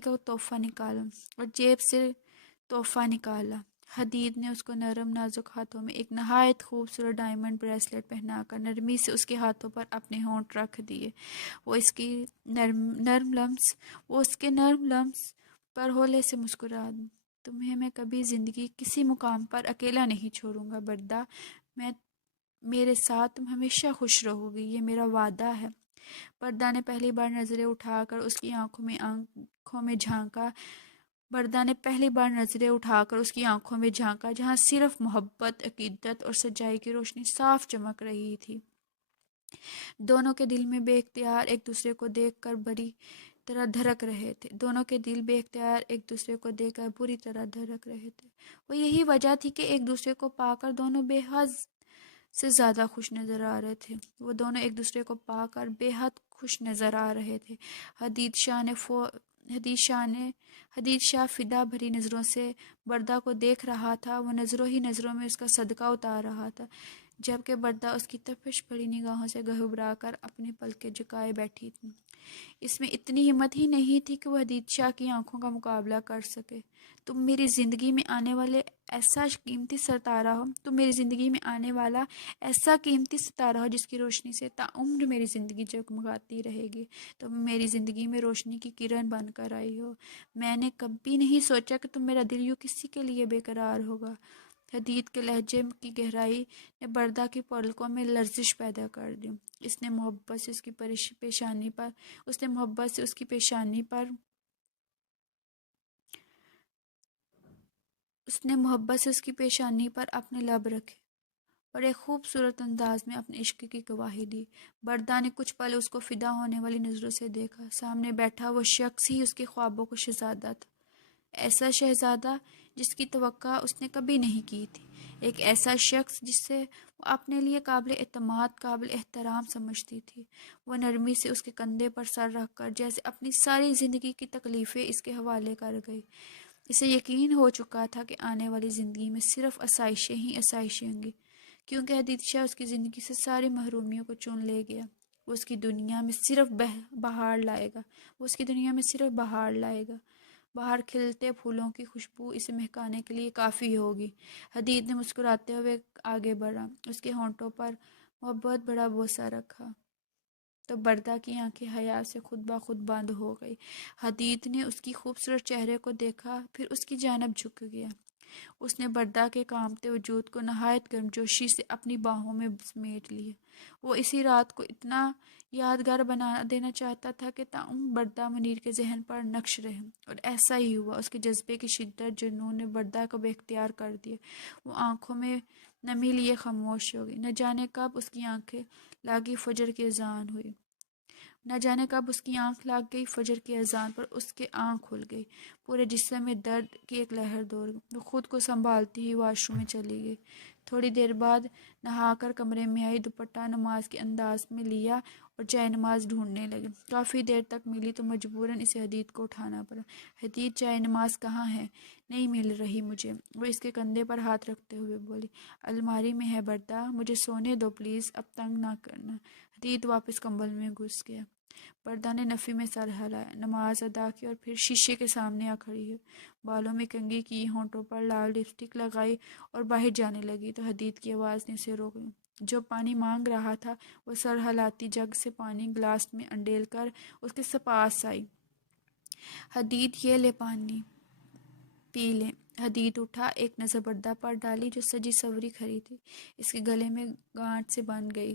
کا تحفہ نکالا۔ حدید نے اس کو نرم نازک ہاتھوں میں ایک نہایت خوبصورت ڈائمنڈ بریسلٹ پہنا کر نرمی سے اس کے ہاتھوں پر اپنے ہونٹ رکھ دیے۔ وہ اس کے نرم لمس پر ہولے سے مسکرا دی۔ تمہیں میں کبھی زندگی کسی مقام پر اکیلا نہیں چھوڑوں گا بردا، میرے ساتھ تم ہمیشہ خوش رہو گی، یہ میرا وعدہ ہے۔ بردا نے پہلی بار نظریں اٹھا کر اس کی آنکھوں میں جھانکا جہاں صرف محبت، عقیدت اور سچائی کی روشنی صاف چمک رہی تھی۔ دونوں کے دل بے اختیار ایک دوسرے کو دیکھ کر بری طرح دھڑک رہے تھے۔ وہ یہی وجہ تھی کہ ایک دوسرے کو پا کر دونوں بے حد سے زیادہ خوش نظر آ رہے تھے۔ حدید شاہ فدا بھری نظروں سے بردا کو دیکھ رہا تھا۔ وہ نظروں ہی نظروں میں اس کا صدقہ اتار رہا تھا، جبکہ بردا اس کی تپش بھری نگاہوں سے گھبرا کر اپنی پلکیں جھکائے بیٹھی تھی۔ اس میں اتنی ہمت ہی نہیں تھی کہ وہ حدید شاہ کی آنکھوں کا مقابلہ کر سکے۔ تم میری زندگی میں آنے والا ایسا قیمتی ستارہ ہو جس کی روشنی سے تاعمر میری زندگی جگمگاتی رہے گی۔ تم میری زندگی میں روشنی کی کرن بن کر آئی ہو۔ میں نے کبھی نہیں سوچا کہ میرا دل یوں کسی کے لیے بے قرار ہوگا۔ حدید کے لہجے کی گہرائی نے بردا کی پلکوں میں لرزش پیدا کر دی۔ اس نے محبت سے اس کی پیشانی پر اپنے لب رکھے اور ایک خوبصورت انداز میں اپنے عشق کی گواہی دی۔ بردا نے کچھ پل اس کو فدا ہونے والی نظروں سے دیکھا۔ سامنے بیٹھا وہ شخص ہی اس کے خوابوں کا شہزادہ تھا، ایسا شہزادہ جس کی توقع اس نے کبھی نہیں کی تھی، ایک ایسا شخص جسے وہ اپنے لیے قابل اعتماد، قابل احترام سمجھتی تھی۔ وہ نرمی سے اس کے کندھے پر سر رکھ کر جیسے اپنی ساری زندگی کی تکلیفیں اس کے حوالے کر گئی۔ اسے یقین ہو چکا تھا کہ آنے والی زندگی میں صرف آسائشیں ہی آسائشیں ہوں گی، کیونکہ حدید شاہ اس کی زندگی سے ساری محرومیوں کو چن لے گیا۔ وہ اس کی دنیا میں صرف بہار لائے گا۔ باہر کھلتے پھولوں کی خوشبو اسے مہکانے کے لیے کافی ہوگی۔ حدید نے مسکراتے ہوئے آگے بڑھا، اس کے ہونٹوں پر محبت بڑا بوسہ رکھا تو بردا کی آنکھیں حیا سے خود بخود بند ہو گئی۔ حدید نے اس کی خوبصورت چہرے کو دیکھا، پھر اس کی جانب جھک گیا۔ اس نے بردا کے کانپتے وجود کو نہایت گرمجوشی سے اپنی باہوں میں سمیٹ لیا۔ وہ اسی رات کو اتنا یادگار بنا دینا چاہتا تھا کہ تاعمر بردا منیر کے ذہن پر نقش رہے، اور ایسا ہی ہوا۔ اس کے جذبے کی شدت، جنون نے بردا کو بے اختیار کر دیا۔ وہ آنکھوں میں نمی لیے خاموش ہو گئی۔ نہ جانے کب اس کی آنکھیں لاگی فجر کی اذان ہوئی۔ نہ جانے کب اس کی آنکھ لگ گئی، فجر کی اذان پر اس کے آنکھ کھل گئی، پورے جسم میں درد کی ایک لہر دوڑ گئی۔ وہ خود کو سنبھالتی ہی واش روم میں چلی گئی۔ تھوڑی دیر بعد نہا کر کمرے میں آئی، دوپٹہ نماز کے انداز میں لیا اور جائے نماز ڈھونڈنے لگی۔ کافی دیر تک ملی تو مجبوراً اسے حدید کو اٹھانا پڑا۔ حدید، جائے نماز کہاں ہے؟ نہیں مل رہی مجھے، وہ اس کے کندھے پر ہاتھ رکھتے ہوئے بولی۔ الماری میں ہے بردا، مجھے سونے دو پلیز، اب تنگ نہ کرنا۔ حدید واپس کمبل میں گھس گیا۔ بردا نے نفی میں سر ہلایا، نماز ادا کی اور پھر شیشے کے سامنے آ کھڑی ہوئی، بالوں میں کنگھی کی، ہونٹوں پر لال لپسٹک لگائی اور باہر جانے لگی تو حدید کی آواز نے اسے روک دیا۔ جو پانی مانگ رہا تھا وہ سر ہلاتی جگ سے پانی گلاس میں انڈیل کر اس کے پاس آئی۔ حدید، یہ لے پانی پی لے۔ حدید اٹھا، ایک نظر بردا پر ڈالی جو سجی سوری کھڑی تھی، اس کے گلے میں گانٹھ سے بندھ گئی۔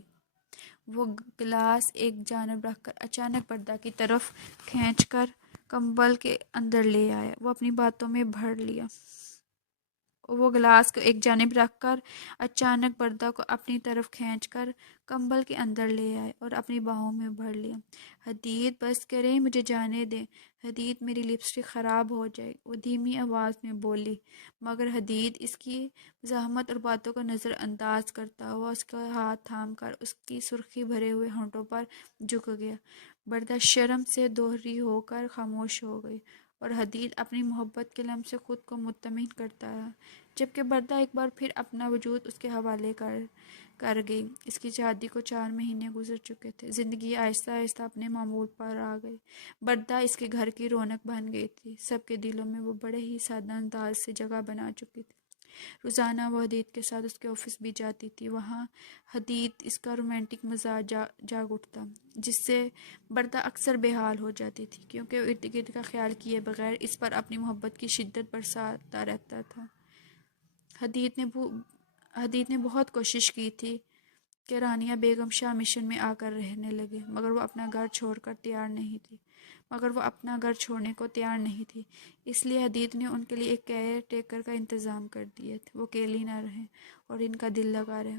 وہ گلاس ایک جانب رکھ کر اچانک بردا کی طرف کھینچ کر کمبل کے اندر لے آیا۔ وہ اپنی باتوں میں بھر لیا۔ وہ گلاس کو ایک جانب رکھ کر اچانک بردا کو اپنی طرف کھینچ کر کمبل کے اندر لے آئے اور اپنی باہوں میں بھر لیا۔ حدید، بس کریں، مجھے جانے دیں۔ حدید، میری لپسٹک خراب ہو جائے، وہ دھیمی آواز میں بولی، مگر حدید اس کی مزاحمت اور باتوں کو نظر انداز کرتا ہوا اس کا ہاتھ تھام کر اس کی سرخی بھرے ہوئے ہونٹوں پر جھک گیا۔ بردا شرم سے دوہری ہو کر خاموش ہو گئی اور حدید اپنی محبت کے لمس سے خود کو مطمئن کرتا رہا، جبکہ بردا ایک بار پھر اپنا وجود اس کے حوالے کر گئی۔ اس کی شادی کو 4 مہینے گزر چکے تھے۔ زندگی آہستہ آہستہ اپنے معمول پر آ گئی۔ بردا اس کے گھر کی رونق بن گئی تھی۔ سب کے دلوں میں وہ بڑے ہی سادہ انداز سے جگہ بنا چکی تھی۔ روزانہ وہ حدید کے ساتھ اس کے آفس بھی جاتی تھی۔ وہاں حدید اس کا رومانٹک مزاج جاگ اٹھتا، جس سے بردا اکثر بے حال ہو جاتی تھی، کیونکہ وہ ارد گرد کا خیال کیے بغیر اس پر اپنی محبت کی شدت برساتا رہتا تھا۔ حدید نے بہت کوشش کی تھی کہ رانیہ بیگم شاہ مشن میں آ کر رہنے لگے، مگر وہ اپنا گھر چھوڑنے کو تیار نہیں تھی۔ اس لیے حدید نے ان کے لیے ایک کیئر ٹیکر کا انتظام کر دیا تھا، وہ اکیلی نہ رہیں اور ان کا دل لگا رہے۔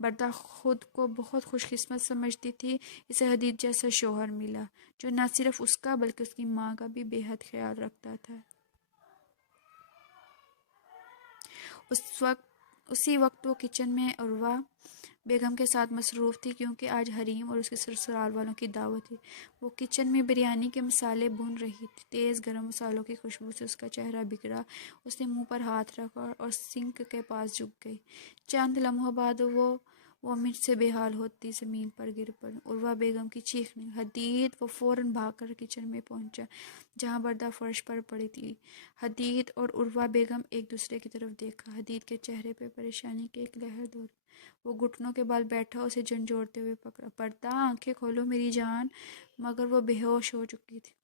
بردا خود کو بہت خوش قسمت سمجھتی تھی، اسے حدید جیسا شوہر ملا جو نہ صرف اس کا بلکہ اس کی ماں کا بھی بے حد خیال رکھتا تھا۔ اسی وقت وہ کچن میں عروہ بیگم کے ساتھ مصروف تھی، کیونکہ آج حریم اور اس کے سسرال والوں کی دعوت تھی۔ وہ کچن میں بریانی کے مسالے بھون رہی تھی۔ تیز گرم مسالوں کی خوشبو سے اس کا چہرہ بگڑا۔ اس نے منہ پر ہاتھ رکھا اور سنک کے پاس جھک گئی۔ چند لمحوں بعد وہ منٹ سے بے حال ہوتی زمین پر گر پڑی۔ عروہ بیگم کی چیخنے حدید! وہ فوراً بھاگ کر کچن میں پہنچا، جہاں بردا فرش پر پڑی تھی۔ حدید اور عروہ بیگم ایک دوسرے کی طرف دیکھا۔ حدید کے چہرے پہ پریشانی کی ایک لہر دوڑی۔ وہ گھٹنوں کے بل بیٹھا، اسے جھنجھوڑتے ہوئے پکڑا۔ بردا، آنکھیں کھولو میری جان! مگر وہ بے ہوش ہو چکی تھی۔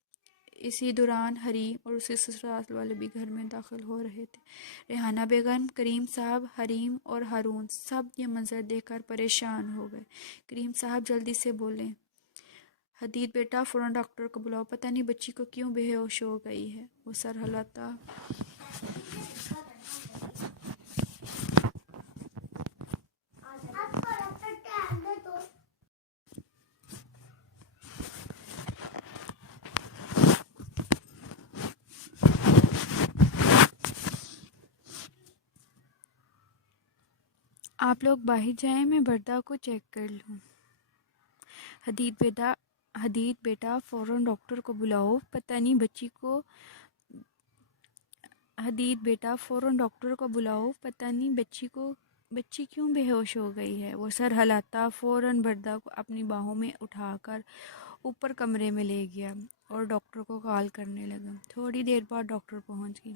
اسی دوران حریم اور اس کے سسرال والے بھی گھر میں داخل ہو رہے تھے۔ ریحانہ بیگم، کریم صاحب، حریم اور ہارون سب یہ منظر دیکھ کر پریشان ہو گئے۔ کریم صاحب جلدی سے بولے، حدید بیٹا، فوراً ڈاکٹر کو بلاؤ، پتہ نہیں بچی کو کیوں بے ہوش ہو گئی ہے۔ وہ سر ہلاتا آپ لوگ باہر جائیں، میں بردا کو چیک کر لوں۔ حدید بیٹا، فوراً ڈاکٹر کو بلاؤ، پتہ نہیں بچی کو حدید بیٹا، فوراً ڈاکٹر کو بلاؤ، پتہ نہیں بچی کیوں بے ہوش ہو گئی ہے۔ وہ سر ہلاتا فوراً بردا کو اپنی باہوں میں اٹھا کر اوپر کمرے میں لے گیا اور ڈاکٹر کو کال کرنے لگا۔ تھوڑی دیر بعد ڈاکٹر پہنچ گئی۔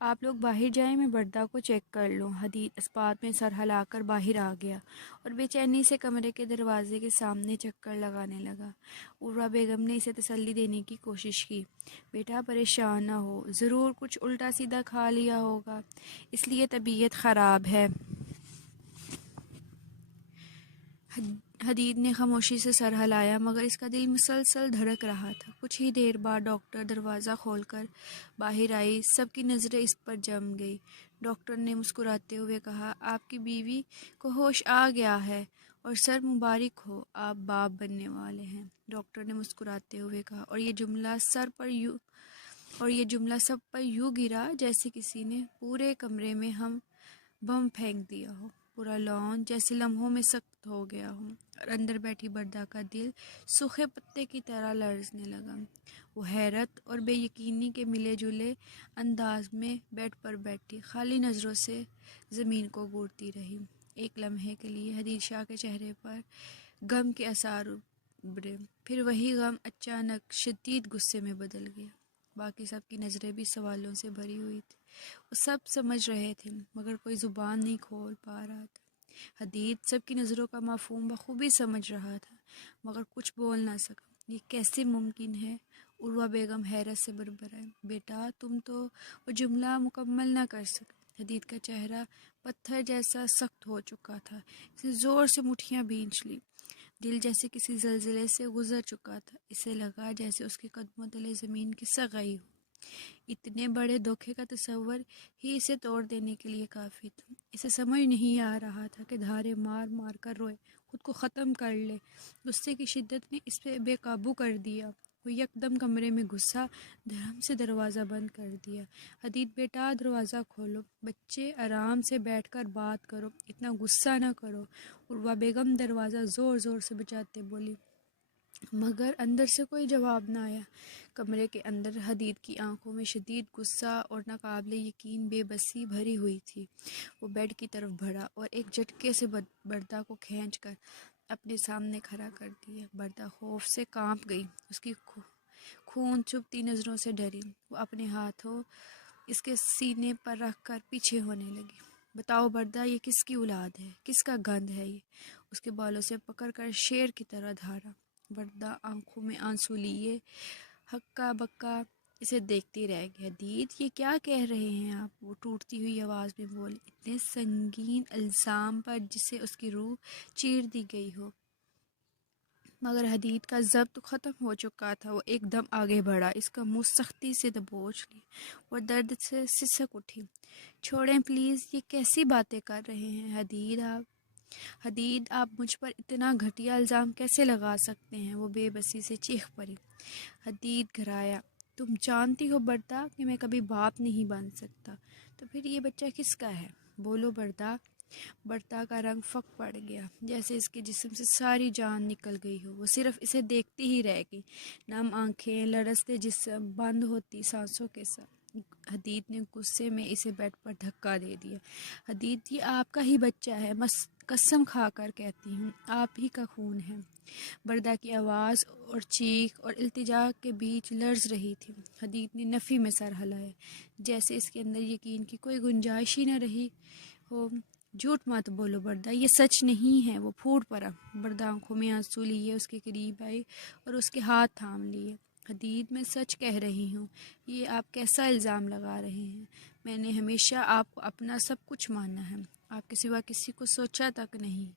آپ لوگ باہر جائیں، میں بردا کو چیک کر لوں۔ حدید اس بات میں سر ہلا کر باہر آ گیا اور بے چینی سے کمرے کے دروازے کے سامنے چکر لگانے لگا۔ عروہ بیگم نے اسے تسلی دینے کی کوشش کی، بیٹا پریشان نہ ہو، ضرور کچھ الٹا سیدھا کھا لیا ہوگا، اس لیے طبیعت خراب ہے۔ حدید نے خاموشی سے سر ہلایا، مگر اس کا دل مسلسل دھڑک رہا تھا۔ کچھ ہی دیر بعد ڈاکٹر دروازہ کھول کر باہر آئی۔ سب کی نظریں اس پر جم گئی۔ ڈاکٹر نے مسکراتے ہوئے کہا، آپ کی بیوی کو ہوش آ گیا ہے، اور سر مبارک ہو، آپ باپ بننے والے ہیں، ڈاکٹر نے مسکراتے ہوئے کہا، اور یہ جملہ سب پر یوں گرا جیسے کسی نے پورے کمرے میں ہم بم پھینک دیا ہو۔ پورا لان جیسے لمحوں میں سخت ہو گیا ہو، اور اندر بیٹھی بردا کا دل سوکھے پتے کی طرح لرزنے لگا۔ وہ حیرت اور بے یقینی کے ملے جلے انداز میں بیڈ پر بیٹھی خالی نظروں سے زمین کو گھورتی رہی۔ ایک لمحے کے لیے حدید شاہ کے چہرے پر غم کے آثار ابھرے، پھر وہی غم اچانک شدید غصے میں بدل گیا۔ باقی سب کی نظریں بھی سوالوں سے بھری ہوئی تھی۔ وہ سب سمجھ رہے تھے مگر کوئی زبان نہیں کھول پا رہا تھا۔ حدید سب کی نظروں کا مفہوم بخوبی سمجھ رہا تھا مگر کچھ بول نہ سکا۔ یہ کیسے ممکن ہے؟ عروہ بیگم حیرت سے بڑبڑائیں، بیٹا تم تو وہ جملہ مکمل نہ کر سکے۔ حدید کا چہرہ پتھر جیسا سخت ہو چکا تھا، اس نے زور سے مٹھیاں بھینچ لی، دل جیسے کسی زلزلے سے گزر چکا تھا، اسے لگا جیسے اس کے قدموں تلے زمین کھسک گئی ہو۔ اتنے بڑے دھوکے کا تصور ہی اسے توڑ دینے کے لیے کافی تھا۔ اسے سمجھ نہیں آ رہا تھا کہ دھارے مار مار کر روئے، خود کو ختم کر لے۔ غصے کی شدت نے اس پہ بے قابو کر دیا۔ وہ یکدم کمرے میں گھسا، دھڑام سے دروازہ بند کر دیا۔ حدید بیٹا دروازہ کھولو، بچے آرام سے بیٹھ کر بات کرو، اتنا غصہ نہ کرو۔ عروہ بیگم دروازہ زور زور سے بجاتے بولی، مگر اندر سے کوئی جواب نہ آیا۔ کمرے کے اندر حدید کی آنکھوں میں شدید غصہ اور ناقابل یقین بے بسی بھری ہوئی تھی۔ وہ بیڈ کی طرف بڑھا اور ایک جھٹکے سے بردا کو کھینچ کر اپنے سامنے کھڑا کر دیا۔ بردا خوف سے کانپ گئی، اس کی خون چبھتی نظروں سے ڈری۔ وہ اپنے ہاتھوں اس کے سینے پر رکھ کر پیچھے ہونے لگی۔ بتاؤ بردا، یہ کس کی اولاد ہے؟ کس کا گند ہے یہ؟ اس کے بالوں سے پکڑ کر شیر کی طرح دھارا۔ بردا آنکھوں میں آنسو لیے ہکا بکا اسے دیکھتی رہ گئی۔ حدید یہ کیا کہہ رہے ہیں آپ؟ وہ ٹوٹتی ہوئی آواز میں بولی، اتنے سنگین الزام پر جسے اس کی روح چیر دی گئی ہو۔ مگر حدید کا ضبط ختم ہو چکا تھا۔ وہ ایک دم آگے بڑھا، اس کا منہ سختی سے دبوچ لی اور درد سے سسک اٹھی۔ چھوڑیں پلیز، یہ کیسی باتیں کر رہے ہیں حدید آپ مجھ پر اتنا گھٹیا الزام کیسے لگا سکتے ہیں؟ وہ بے بسی سے چیخ پڑی۔ حدید گھرایا، تم جانتی ہو بردا کہ میں کبھی باپ نہیں بن سکتا، تو پھر یہ بچہ کس کا ہے؟ بولو بردا۔ بردا کا رنگ فک پڑ گیا، جیسے اس کے جسم سے ساری جان نکل گئی ہو۔ وہ صرف اسے دیکھتی ہی رہ گئی، نم آنکھیں، لرزتے جسم، بند ہوتی سانسوں کے ساتھ۔ حدید نے غصے میں اسے بیڈ پر دھکا دے دیا۔ حدید یہ آپ کا ہی بچہ ہے، قسم کھا کر کہتی ہوں، آپ ہی کا خون ہے۔ بردا کی آواز اور چیخ اور التجا کے بیچ لرز رہی تھی۔ حدید نے نفی میں سر ہلایا، جیسے اس کے اندر یقین کی کوئی گنجائش ہی نہ رہی ہو۔ جھوٹ مت بولو بردا، یہ سچ نہیں ہے۔ وہ پھوٹ پڑا۔ بردا آنکھوں میں آنسو لیے اس کے قریب آئی اور اس کے ہاتھ تھام لیے۔ حدید میں سچ کہہ رہی ہوں، یہ آپ کیسا الزام لگا رہے ہیں؟ میں نے ہمیشہ آپ کو اپنا سب کچھ مانا ہے، آپ کے سوا کسی کو سوچا تک نہیں،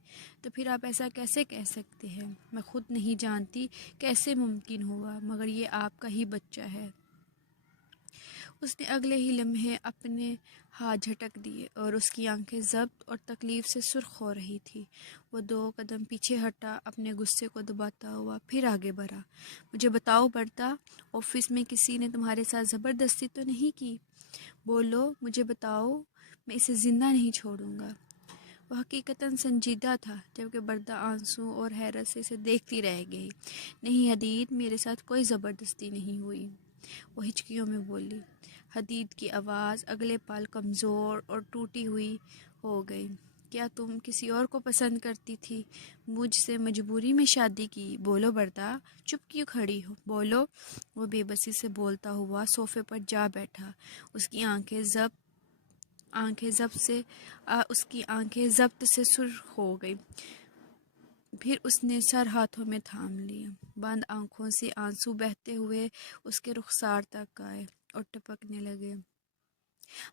تو پھر آپ ایسا کیسے کہہ سکتے ہیں؟ میں خود نہیں جانتی کیسے ممکن ہوا، مگر یہ آپ کا ہی بچہ ہے۔ اس نے اگلے ہی لمحے اپنے ہاتھ جھٹک دیے اور اس کی آنکھیں ضبط اور تکلیف سے سرخ ہو رہی تھی۔ وہ 2 قدم پیچھے ہٹا، اپنے غصے کو دباتا ہوا پھر آگے بڑھا۔ مجھے بتاؤ بردا، آفس میں کسی نے تمہارے ساتھ زبردستی تو نہیں کی؟ بولو، مجھے بتاؤ، میں اسے زندہ نہیں چھوڑوں گا۔ وہ حقیقتاً سنجیدہ تھا، جبکہ بردا آنسو اور حیرت سے اسے دیکھتی رہ گئی۔ نہیں حدید، میرے ساتھ کوئی زبردستی نہیں ہوئی، وہ ہچکیوں میں بولی۔ حدید کی آواز اگلے پل کمزور اور ٹوٹی ہوئی ہو گئی۔ کیا تم کسی اور کو پسند کرتی تھی؟ مجھ سے مجبوری میں شادی کی؟ بولو بردا، چپ کیوں کھڑی ہو؟ بولو۔ وہ بے بسی سے بولتا ہوا صوفے پر جا بیٹھا، اس کی آنکھیں ضبط سے سرخ ہو گئی۔ پھر اس نے سر ہاتھوں میں تھام لیا۔ بند آنکھوں سے آنسو بہتے ہوئے اس کے رخسار تک آئے اور ٹپکنے لگے۔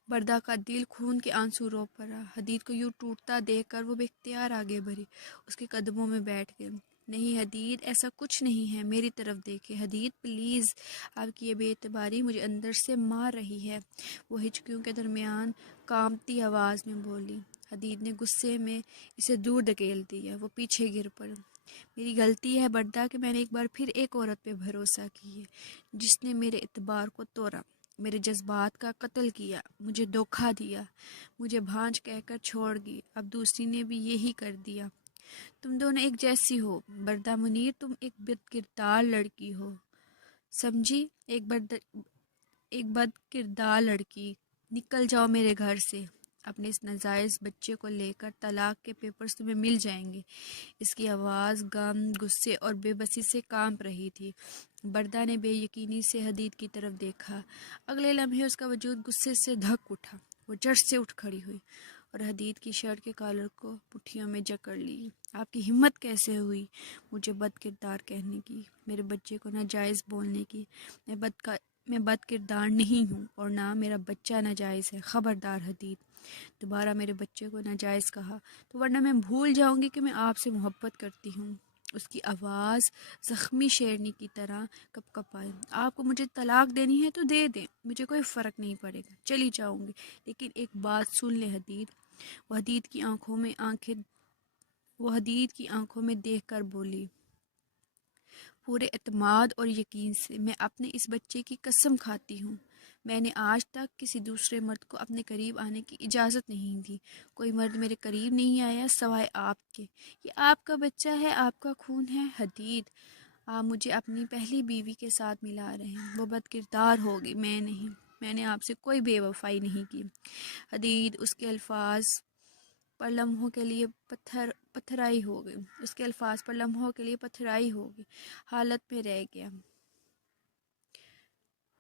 بردا کا دل خون کے آنسو رو پڑا۔ حدید کو یوں ٹوٹتا دیکھ کر وہ بے اختیار آگے بڑھی، اس کے قدموں میں بیٹھ گئی۔ نہیں حدید، ایسا کچھ نہیں ہے، میری طرف دیکھیں۔ حدید پلیز، آپ کی یہ بے اعتباری مجھے اندر سے مار رہی ہے، وہ ہچکیوں کے درمیان کانپتی آواز میں بولی۔ حدید نے غصے میں اسے دور دھکیل دیا۔ وہ پیچھے گر پڑا۔ میری غلطی ہے بردا کہ میں نے ایک بار پھر ایک عورت پہ بھروسہ کیے جس نے میرے اعتبار کو توڑا، میرے جذبات کا قتل کیا، مجھے دھوکہ دیا، مجھے بھانج کہہ کر چھوڑ گئی۔ اب دوسری نے بھی یہی کر دیا۔ تم دونوں ایک جیسی ہو بردا منیر، تم ایک بد کردار لڑکی ہو، سمجھی؟ ایک بد کردار لڑکی۔ نکل جاؤ میرے گھر سے۔ اپنے اس ناجائز بچے کو لے کر طلاق کے پیپرز تمہیں مل جائیں گے۔ اس کی آواز غم، غصے اور بے بسی سے کانپ رہی تھی۔ بردا نے بے یقینی سے حدید کی طرف دیکھا۔ اگلے لمحے اس کا وجود غصے سے دھک اٹھا۔ وہ جڑ سے اٹھ کھڑی ہوئی اور حدید کی شرٹ کے کالر کو مٹھیوں میں جکڑ لی۔ آپ کی ہمت کیسے ہوئی مجھے بد کردار کہنے کی، میرے بچے کو ناجائز بولنے کی؟ میں بد کردار نہیں ہوں اور نہ میرا بچہ ناجائز ہے۔ خبردار حدید، دوبارہ میرے بچے کو ناجائز کہا تو ورنہ میں بھول جاؤں گی کہ میں آپ سے محبت کرتی ہوں۔ اس کی آواز زخمی شیرنی کی طرح کپ کپ آئی۔ آپ کو مجھے طلاق دینی ہے تو دے دیں، مجھے کوئی فرق نہیں پڑے گا، چلی جاؤں گی، لیکن ایک بات سن لے حدید۔ وہ حدید کی آنکھوں میں دیکھ کر بولی، پورے اعتماد اور یقین سے میں اپنے اس بچے کی قسم کھاتی ہوں، میں نے آج تک کسی دوسرے مرد کو اپنے قریب آنے کی اجازت نہیں دی۔ کوئی مرد میرے قریب نہیں آیا سوائے آپ کے۔ یہ آپ کا بچہ ہے، آپ کا خون ہے۔ حدید، آپ مجھے اپنی پہلی بیوی کے ساتھ ملا رہے ہیں، وہ بد کردار ہوگی، میں نہیں۔ میں نے آپ سے کوئی بے وفائی نہیں کی۔ حدید، اس کے الفاظ پر لمحوں کے لیے پتھرائی ہو گئی۔ اس کے الفاظ پر لمحوں کے لیے پتھرائی ہو گئی، حالت میں رہ گیا۔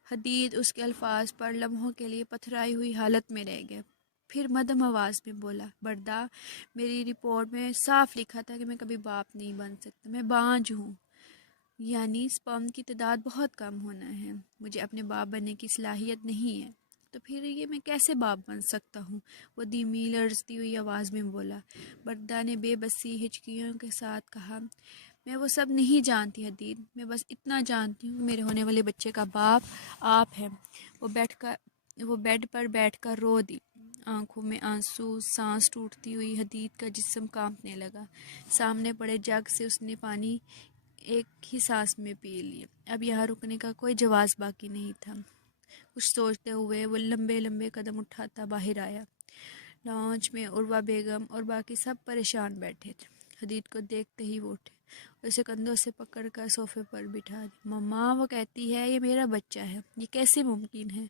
حدید اس کے الفاظ پر لمحوں کے لیے پتھرائی ہوئی حالت میں رہ گیا۔ پھر مدھم آواز میں بولا، بردا، میری رپورٹ میں صاف لکھا تھا کہ میں کبھی باپ نہیں بن سکتا، میں بانجھ ہوں، یعنی سپرم کی تعداد بہت کم ہونا ہے، مجھے اپنے باپ بننے کی صلاحیت نہیں ہے، تو پھر یہ میں کیسے باپ بن سکتا ہوں؟ وہ دھیمی لرزتی ہوئی آواز میں بولا۔ بردا نے بے بسی ہچکیوں کے ساتھ کہا، میں وہ سب نہیں جانتی حدید، میں بس اتنا جانتی ہوں کہ میرے ہونے والے بچے کا باپ آپ ہیں۔ وہ بیڈ پر بیٹھ کر رو دی، آنکھوں میں آنسو، سانس ٹوٹتی ہوئی حدید کا جسم کانپنے لگا۔ سامنے پڑے جگ سے اس نے پانی ایک ہی سانس میں پی لیا۔ اب یہاں رکنے کا کوئی جواز باقی نہیں تھا۔ کچھ سوچتے ہوئے وہ لمبے لمبے قدم اٹھاتا باہر آیا۔ لانچ میں عروہ بیگم اور باقی سب پریشان بیٹھے تھے۔ حدید کو دیکھتے ہی وہ اٹھے اور اسے کندھوں سے پکڑ کر صوفے پر بٹھا دیا۔ مما، وہ کہتی ہے یہ میرا بچہ ہے، یہ کیسے ممکن ہے؟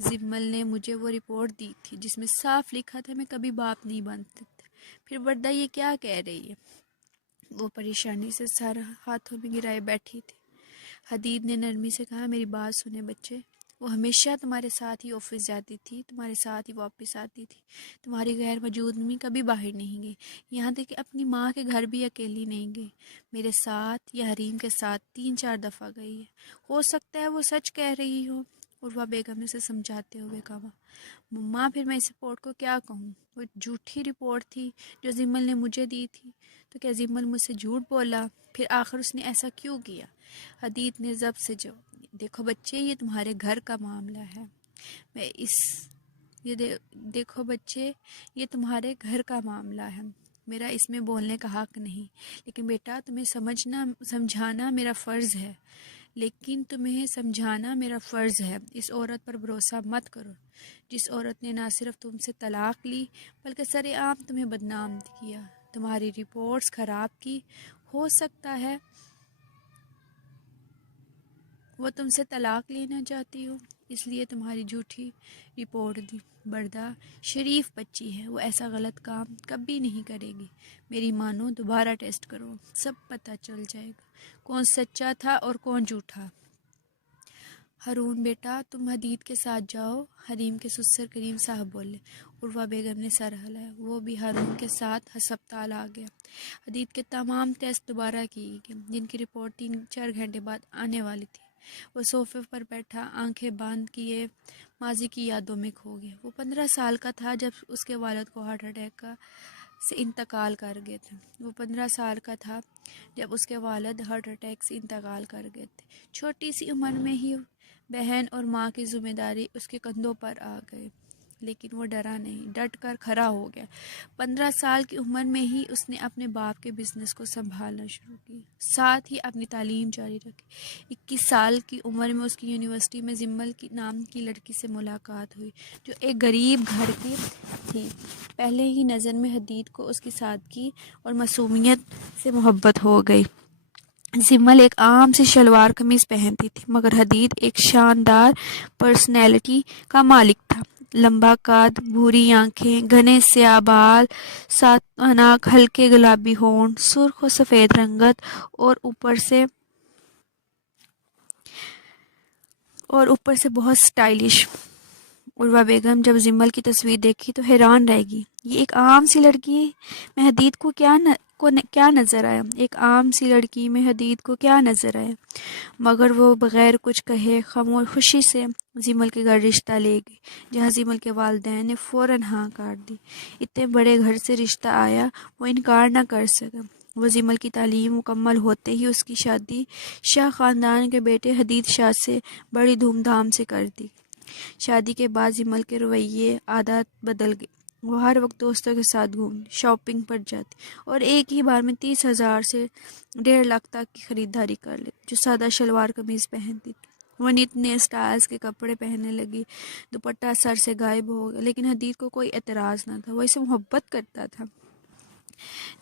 زمل نے مجھے وہ رپورٹ دی تھی جس میں صاف لکھا تھا میں کبھی باپ نہیں بن سکتا۔ پھر بردا یہ کیا کہہ رہی ہے؟ وہ پریشانی سے سر ہاتھوں میں گرائے بیٹھی تھی۔ حدید نے نرمی سے کہا، میری بات سنے بچے، وہ ہمیشہ تمہارے ساتھ ہی آفس جاتی تھی، تمہارے ساتھ ہی واپس آتی تھی، تمہاری غیر موجود میں کبھی باہر نہیں گئی، یہاں تک کہ اپنی ماں کے گھر بھی اکیلی نہیں گئی، میرے ساتھ یا حریم کے ساتھ 3-4 دفعہ گئی ہے۔ ہو سکتا ہے وہ سچ کہہ رہی ہو، عروہ بیگم نے اسے سمجھاتے ہوئے کہا۔ مما، پھر میں اس رپورٹ کو کیا کہوں؟ وہ جھوٹی رپورٹ تھی جو زمل نے مجھے دی تھی، تو کیا زمل مجھ سے جھوٹ بولا؟ پھر آخر اس نے ایسا کیوں کیا؟ حدید نے ضبط سے جواب دیا، دیکھو بچے، یہ تمہارے گھر کا معاملہ ہے، دیکھو بچے، یہ تمہارے گھر کا معاملہ ہے، میرا اس میں بولنے کا حق نہیں، لیکن بیٹا تمہیں سمجھانا میرا فرض ہے، اس عورت پر بھروسہ مت کرو، جس عورت نے نہ صرف تم سے طلاق لی بلکہ سر عام تمہیں بدنام کیا، تمہاری رپورٹس خراب کی، ہو سکتا ہے وہ تم سے طلاق لینا چاہتی ہو، اس لیے تمہاری جھوٹی رپورٹ دی۔ بردا شریف بچی ہے، وہ ایسا غلط کام کبھی نہیں کرے گی، میری مانو، دوبارہ ٹیسٹ کرو، سب پتہ چل جائے گا کون سچا تھا اور کون جھوٹا۔ ہارون بیٹا، تم حدید کے ساتھ جاؤ، حریم کے سسر کریم صاحب بولے۔ عروہ بیگم نے سر ہلایا۔ وہ بھی ہارون کے ساتھ ہسپتال آ گیا۔ حدید کے تمام ٹیسٹ دوبارہ کیے گئے، جن کی رپورٹ 3-4 گھنٹے بعد آنے والی تھی۔ وہ صوفے پر بیٹھا آنکھیں بند کیے ماضی کی یادوں میں کھو گیا۔ وہ 15 سال کا تھا جب اس کے والد کو ہارٹ اٹیک سے انتقال کر گئے تھے۔ وہ 15 سال کا تھا جب اس کے والد ہارٹ اٹیک سے انتقال کر گئے تھے۔ چھوٹی سی عمر میں ہی بہن اور ماں کی ذمہ داری اس کے کندھوں پر آ گئی۔ لیکن وہ ڈرا نہیں، ڈٹ کر کھڑا ہو گیا۔ 15 سال کی عمر میں ہی اس نے اپنے باپ کے بزنس کو سنبھالنا شروع کی، ساتھ ہی اپنی تعلیم جاری رکھی۔ 21 سال کی عمر میں اس کی یونیورسٹی میں زمل کی نام کی لڑکی سے ملاقات ہوئی، جو ایک غریب گھر کی تھی۔ پہلے ہی نظر میں حدید کو اس کی سادگی اور معصومیت سے محبت ہو گئی۔ زمل ایک عام سی شلوار قمیض پہنتی تھی، مگر حدید ایک شاندار پرسنالٹی کا مالک تھا۔ لمبا قد، بھوری آنکھیں، گھنے سیاہ بال، سات ناک، ہلکے گلابی ہونٹ، سرخ و سفید رنگت اور اوپر سے بہت سٹائلش۔ عروہ بیگم جب زمل کی تصویر دیکھی تو حیران رہ گئی۔ یہ ایک عام سی لڑکی میں حدید کو کیا نظر آیا؟ ایک عام سی لڑکی میں حدید کو کیا نظر آیا؟ مگر وہ بغیر کچھ کہے خاموش خوشی سے زمل کے گھر رشتہ لے گئی، جہاں زمل کے والدین نے فوراً ہاں کر دی۔ اتنے بڑے گھر سے رشتہ آیا، وہ انکار نہ کر سکا۔ وہ زمل کی تعلیم مکمل ہوتے ہی اس کی شادی شاہ خاندان کے بیٹے حدید شاہ سے بڑی دھوم دھام سے کر دی۔ شادی کے بعد زمل کے رویے عادات بدل گئے۔ وہ ہر وقت دوستوں کے ساتھ گھومتی، شاپنگ پر جاتی اور ایک ہی بار میں 30,000 سے 1.5 لاکھ تک کی خریداری کر لیتی، جو سادہ شلوار قمیض پہنتی تھی۔ وہ نت نئے سٹائلز کے کپڑے پہننے لگی، دوپٹہ سر سے غائب ہو گیا، لیکن حدید کو کوئی اعتراض نہ تھا، وہ اسے محبت کرتا تھا۔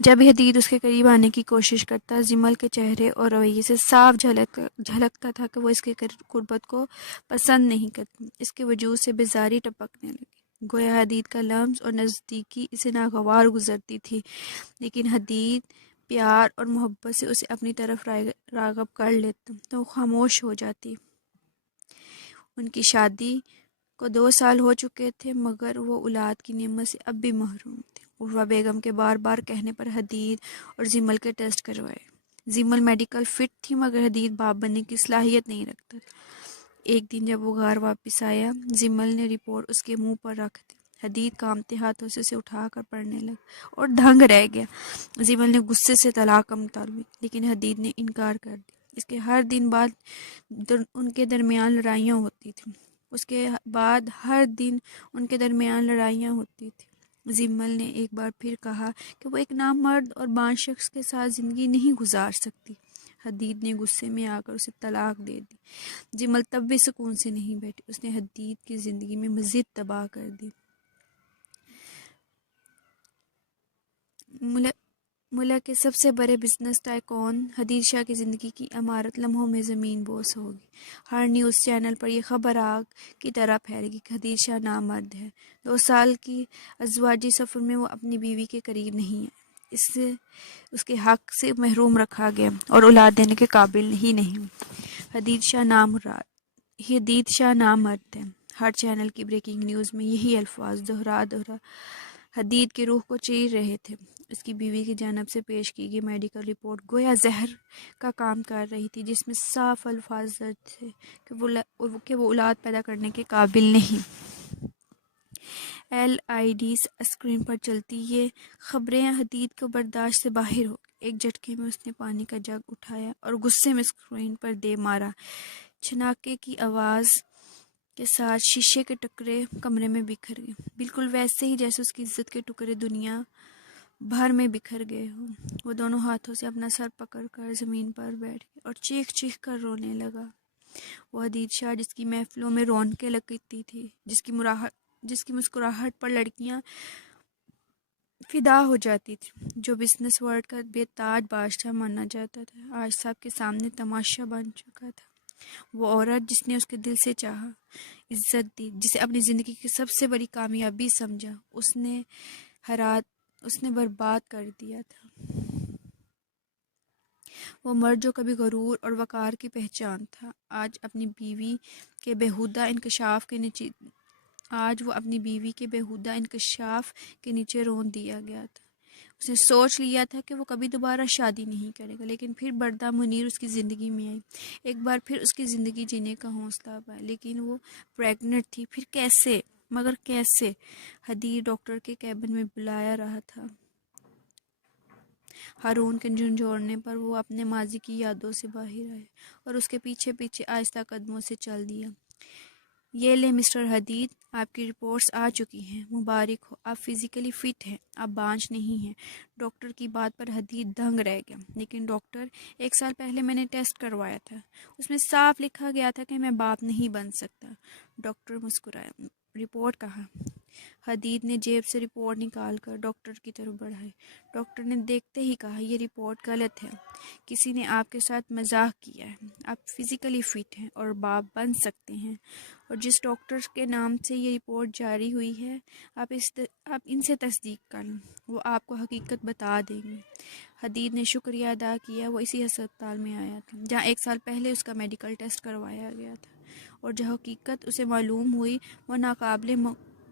جب بھی حدید اس کے قریب آنے کی کوشش کرتا، زمل کے چہرے اور رویے سے صاف جھلکتا تھا کہ وہ اس کے قربت کو پسند نہیں کرتی۔ اس کے وجود سے بیزاری ٹپکنے لگی، گویا حدید کا لمس اور نزدیکی اسے ناگوار گزرتی تھی، لیکن حدید پیار اور محبت سے اسے اپنی طرف راغب کر لیتا تو وہ خاموش ہو جاتی۔ ان کی شادی کو 2 سال ہو چکے تھے، مگر وہ اولاد کی نعمت سے اب بھی محروم تھے۔ عروہ بیگم کے بار بار کہنے پر حدید اور زمل کے ٹیسٹ کروائے۔ زمل میڈیکل فٹ تھی، مگر حدید باپ بننے کی صلاحیت نہیں رکھتا تھا۔ ایک دن جب وہ گھر واپس آیا، زمل نے رپورٹ اس کے منہ پر رکھ دی۔ حدید کانپتے ہاتھوں سے اسے اٹھا کر پڑھنے لگا اور دھنگ رہ گیا۔ زمل نے غصے سے طلاق کا مطالبہ کیا، لیکن حدید نے انکار کر دیا۔ اس کے ہر دن بعد ان کے درمیان لڑائیاں ہوتی تھیں۔ زمل نے ایک بار پھر کہا کہ وہ ایک نامرد اور بانج شخص کے ساتھ زندگی نہیں گزار سکتی۔ حدید نے غصے میں آ کر اسے طلاق دے دی۔ زمل تب بھی سکون سے نہیں بیٹھی، اس نے حدید کی زندگی میں مزید تباہ کر دی۔ ملک کے سب سے بڑے بزنس ٹائکون حدید شاہ کی زندگی کی عمارت لمحوں میں زمین بوس ہوگی۔ ہر نیوز چینل پر یہ خبر آگ کی طرح پھیلے گی کہ حدید شاہ نامرد ہے۔ 2 سال کی ازدواجی سفر میں وہ اپنی بیوی کے قریب نہیں آئے، اس کے حق سے محروم رکھا گیا اور اولاد دینے کے قابل ہی نہیں۔ حدید شاہ نامرد ہے۔ ہر چینل کی بریکنگ نیوز میں یہی الفاظ دہرا حدید کی روح کو چیر رہے تھے۔ اس کی بیوی کی جانب سے پیش کی گئی میڈیکل رپورٹ گویا زہر کا کام کر رہی تھی، جس میں صاف الفاظ درج تھے کہ وہ اولاد پیدا کرنے کے قابل نہیں۔ LID اسکرین پر چلتی یہ خبریں حدید کو برداشت سے باہر ہو گئی۔ ایک جھٹکے میں اس نے پانی کا جگ اٹھایا اور غصے میں اسکرین پر دے مارا۔ چھناکے کی آواز کے ساتھ شیشے کے ٹکڑے کمرے میں بکھر گئے، بالکل ویسے ہی جیسے اس کی عزت کے ٹکڑے دنیا بھر میں بکھر گئے ہوں۔ وہ دونوں ہاتھوں سے اپنا سر پکڑ کر زمین پر بیٹھ گیا اور چیخ چیخ کر رونے لگا۔ وہ حدید شاہ جس کی محفلوں میں رونقیں لگتی تھی، جس کی مسکراہٹ پر لڑکیاں فدا ہو جاتی تھی، جو بزنس ورلڈ کا بے تاج بادشاہ مانا جاتا تھا، آج سب کے سامنے تماشا بن چکا تھا۔ وہ عورت جس نے اس کے دل سے چاہا، عزت دی، جسے اپنی زندگی کی سب سے بڑی کامیابی سمجھا، اس نے برباد کر دیا تھا۔ وہ مرد جو کبھی غرور اور وقار کی پہچان تھا، آج وہ اپنی بیوی کے بےہودہ انکشاف کے نیچے رون دیا گیا تھا۔ اس نے سوچ لیا تھا کہ وہ کبھی دوبارہ شادی نہیں کرے گا، لیکن پھر بردہ منیر اس کی زندگی میں آئی۔ ایک بار پھر اس کی زندگی جینے کا حوصلہ پایا، لیکن وہ پریگننٹ تھی۔ پھر کیسے؟ مگر کیسے؟ حدید ڈاکٹر کے کیبن میں بلایا رہا تھا۔ ہارون کے جھنجھوڑنے پر وہ اپنے ماضی کی یادوں سے باہر آئے اور اس کے پیچھے پیچھے آہستہ قدموں سے چل دیا۔ یہ لے مسٹر حدید، آپ کی رپورٹس آ چکی ہیں، مبارک ہو، آپ فزیکلی فٹ ہیں، آپ بانجھ نہیں ہیں۔ ڈاکٹر کی بات پر حدید دنگ رہ گیا۔ لیکن ڈاکٹر، 1 سال پہلے میں نے ٹیسٹ کروایا تھا، اس میں صاف لکھا گیا تھا کہ میں باپ نہیں بن سکتا۔ ڈاکٹر مسکرایا۔ رپورٹ کہاں؟ حدید نے جیب سے رپورٹ نکال کر ڈاکٹر کی طرف بڑھائی۔ ڈاکٹر نے دیکھتے ہی کہا، یہ رپورٹ غلط ہے، کسی نے آپ کے ساتھ مزاح کیا ہے، آپ فزیکلی فٹ ہیں اور باپ بن سکتے ہیں، اور جس ڈاکٹر کے نام سے یہ رپورٹ جاری ہوئی ہے، آپ ان سے تصدیق کر لیں، وہ آپ کو حقیقت بتا دیں گے۔ حدید نے شکریہ ادا کیا۔ وہ اسی ہسپتال میں آیا تھا جہاں 1 سال پہلے اس کا میڈیکل ٹیسٹ کروایا گیا تھا، اور جو حقیقت اسے معلوم ہوئی وہ ناقابل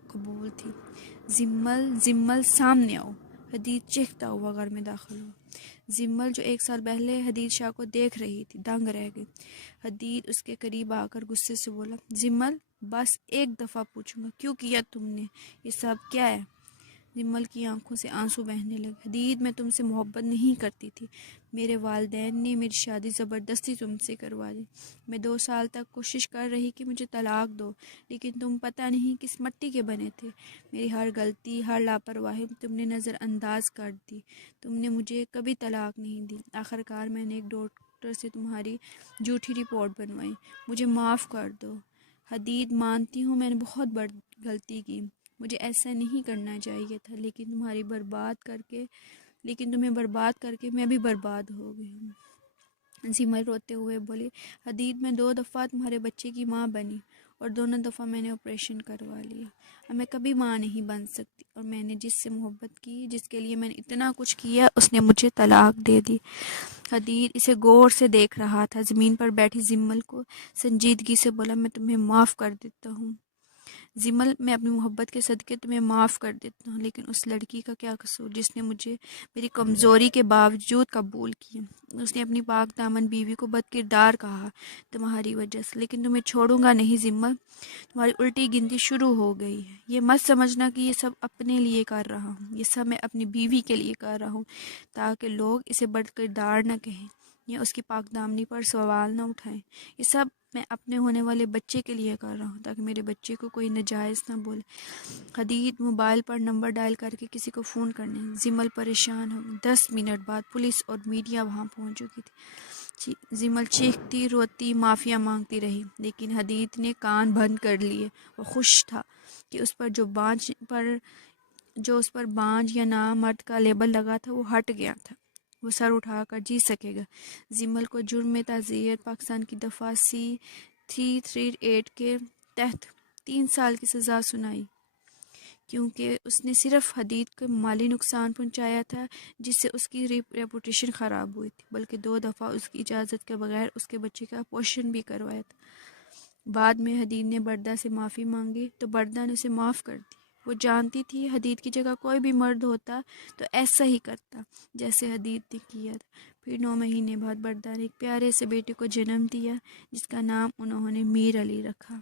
قبول تھی۔ زمل سامنے آؤ۔ حدید چیختا ہوا گھر میں داخل ہوا۔ زمل، جو 1 سال پہلے حدید شاہ کو دیکھ رہی تھی، دنگ رہ گئی۔ حدید اس کے قریب آ کر غصے سے بولا، زمل، بس ایک دفعہ پوچھوں گا، کیوں کیا تم نے یہ سب؟ کیا ہے؟ زمل کی آنکھوں سے آنسو بہنے لگے۔ حدید، میں تم سے محبت نہیں کرتی تھی، میرے والدین نے میری شادی زبردستی تم سے کروا دی۔ میں 2 سال تک کوشش کر رہی کہ مجھے طلاق دو، لیکن تم پتہ نہیں کس مٹی کے بنے تھے۔ میری ہر غلطی، ہر لاپرواہی تم نے نظر انداز کر دی۔ تم نے مجھے کبھی طلاق نہیں دی۔ آخرکار میں نے ایک ڈاکٹر سے تمہاری جھوٹی رپورٹ بنوائی۔ مجھے معاف کر دو۔ حدید، مانتی ہوں میں نے بہت بڑی غلطی کی، مجھے ایسا نہیں کرنا چاہیے تھا، لیکن تمہیں برباد کر کے میں بھی برباد ہو گئی ہوں۔ زمل روتے ہوئے بولی، حدید، میں 2 دفعہ تمہارے بچے کی ماں بنی، اور دونوں دفعہ میں نے آپریشن کروا لیا۔ اب میں کبھی ماں نہیں بن سکتی، اور میں نے جس سے محبت کی، جس کے لیے میں نے اتنا کچھ کیا، اس نے مجھے طلاق دے دی۔ حدید اسے غور سے دیکھ رہا تھا۔ زمین پر بیٹھی زمل کو سنجیدگی سے بولا، میں تمہیں معاف کر دیتا ہوں زمل، میں اپنی محبت کے صدقے تمہیں معاف کر دیتا ہوں، لیکن اس لڑکی کا کیا قصور جس نے مجھے میری کمزوری کے باوجود قبول کیا؟ اس نے اپنی پاک دامن بیوی کو بد کردار کہا تمہاری وجہ سے، لیکن تمہیں چھوڑوں گا نہیں زمل۔ تمہاری الٹی گنتی شروع ہو گئی ہے۔ یہ مت سمجھنا کہ یہ سب اپنے لیے کر رہا ہوں، یہ سب میں اپنی بیوی کے لیے کر رہا ہوں، تاکہ لوگ اسے بد کردار نہ کہیں یا اس کی پاک دامنی پر سوال نہ اٹھائیں۔ یہ سب میں اپنے ہونے والے بچے کے لیے کر رہا ہوں، تاکہ میرے بچے کو کوئی ناجائز نہ بولے۔ حدید موبائل پر نمبر ڈائل کر کے کسی کو فون کرنے۔ زمل پریشان ہو گئی۔ 10 منٹ بعد پولیس اور میڈیا وہاں پہنچ چکی تھی۔ زمل چیختی، روتی، معافیا مانگتی رہی، لیکن حدید نے کان بند کر لیے۔ وہ خوش تھا کہ اس پر جو بانجھ یا نامرد کا لیبل لگا تھا وہ ہٹ گیا تھا۔ وہ سر اٹھا کر جی سکے گا۔ زمل کو جرم میں تعزیت پاکستان کی دفعہ C 338 کے تحت 3 سال کی سزا سنائی، کیونکہ اس نے صرف حدید کو مالی نقصان پہنچایا تھا، جس سے اس کی ریپوٹیشن خراب ہوئی تھی، بلکہ 2 دفعہ اس کی اجازت کے بغیر اس کے بچے کا اپوشن بھی کروایا تھا۔ بعد میں حدید نے بردا سے معافی مانگی تو بردا نے اسے معاف کر دی۔ وہ جانتی تھی حدید کی جگہ کوئی بھی مرد ہوتا تو ایسا ہی کرتا جیسے حدید نے کیا تھا۔ پھر 9 مہینے بعد بردا نے ایک پیارے سے بیٹے کو جنم دیا، جس کا نام انہوں نے میر علی رکھا۔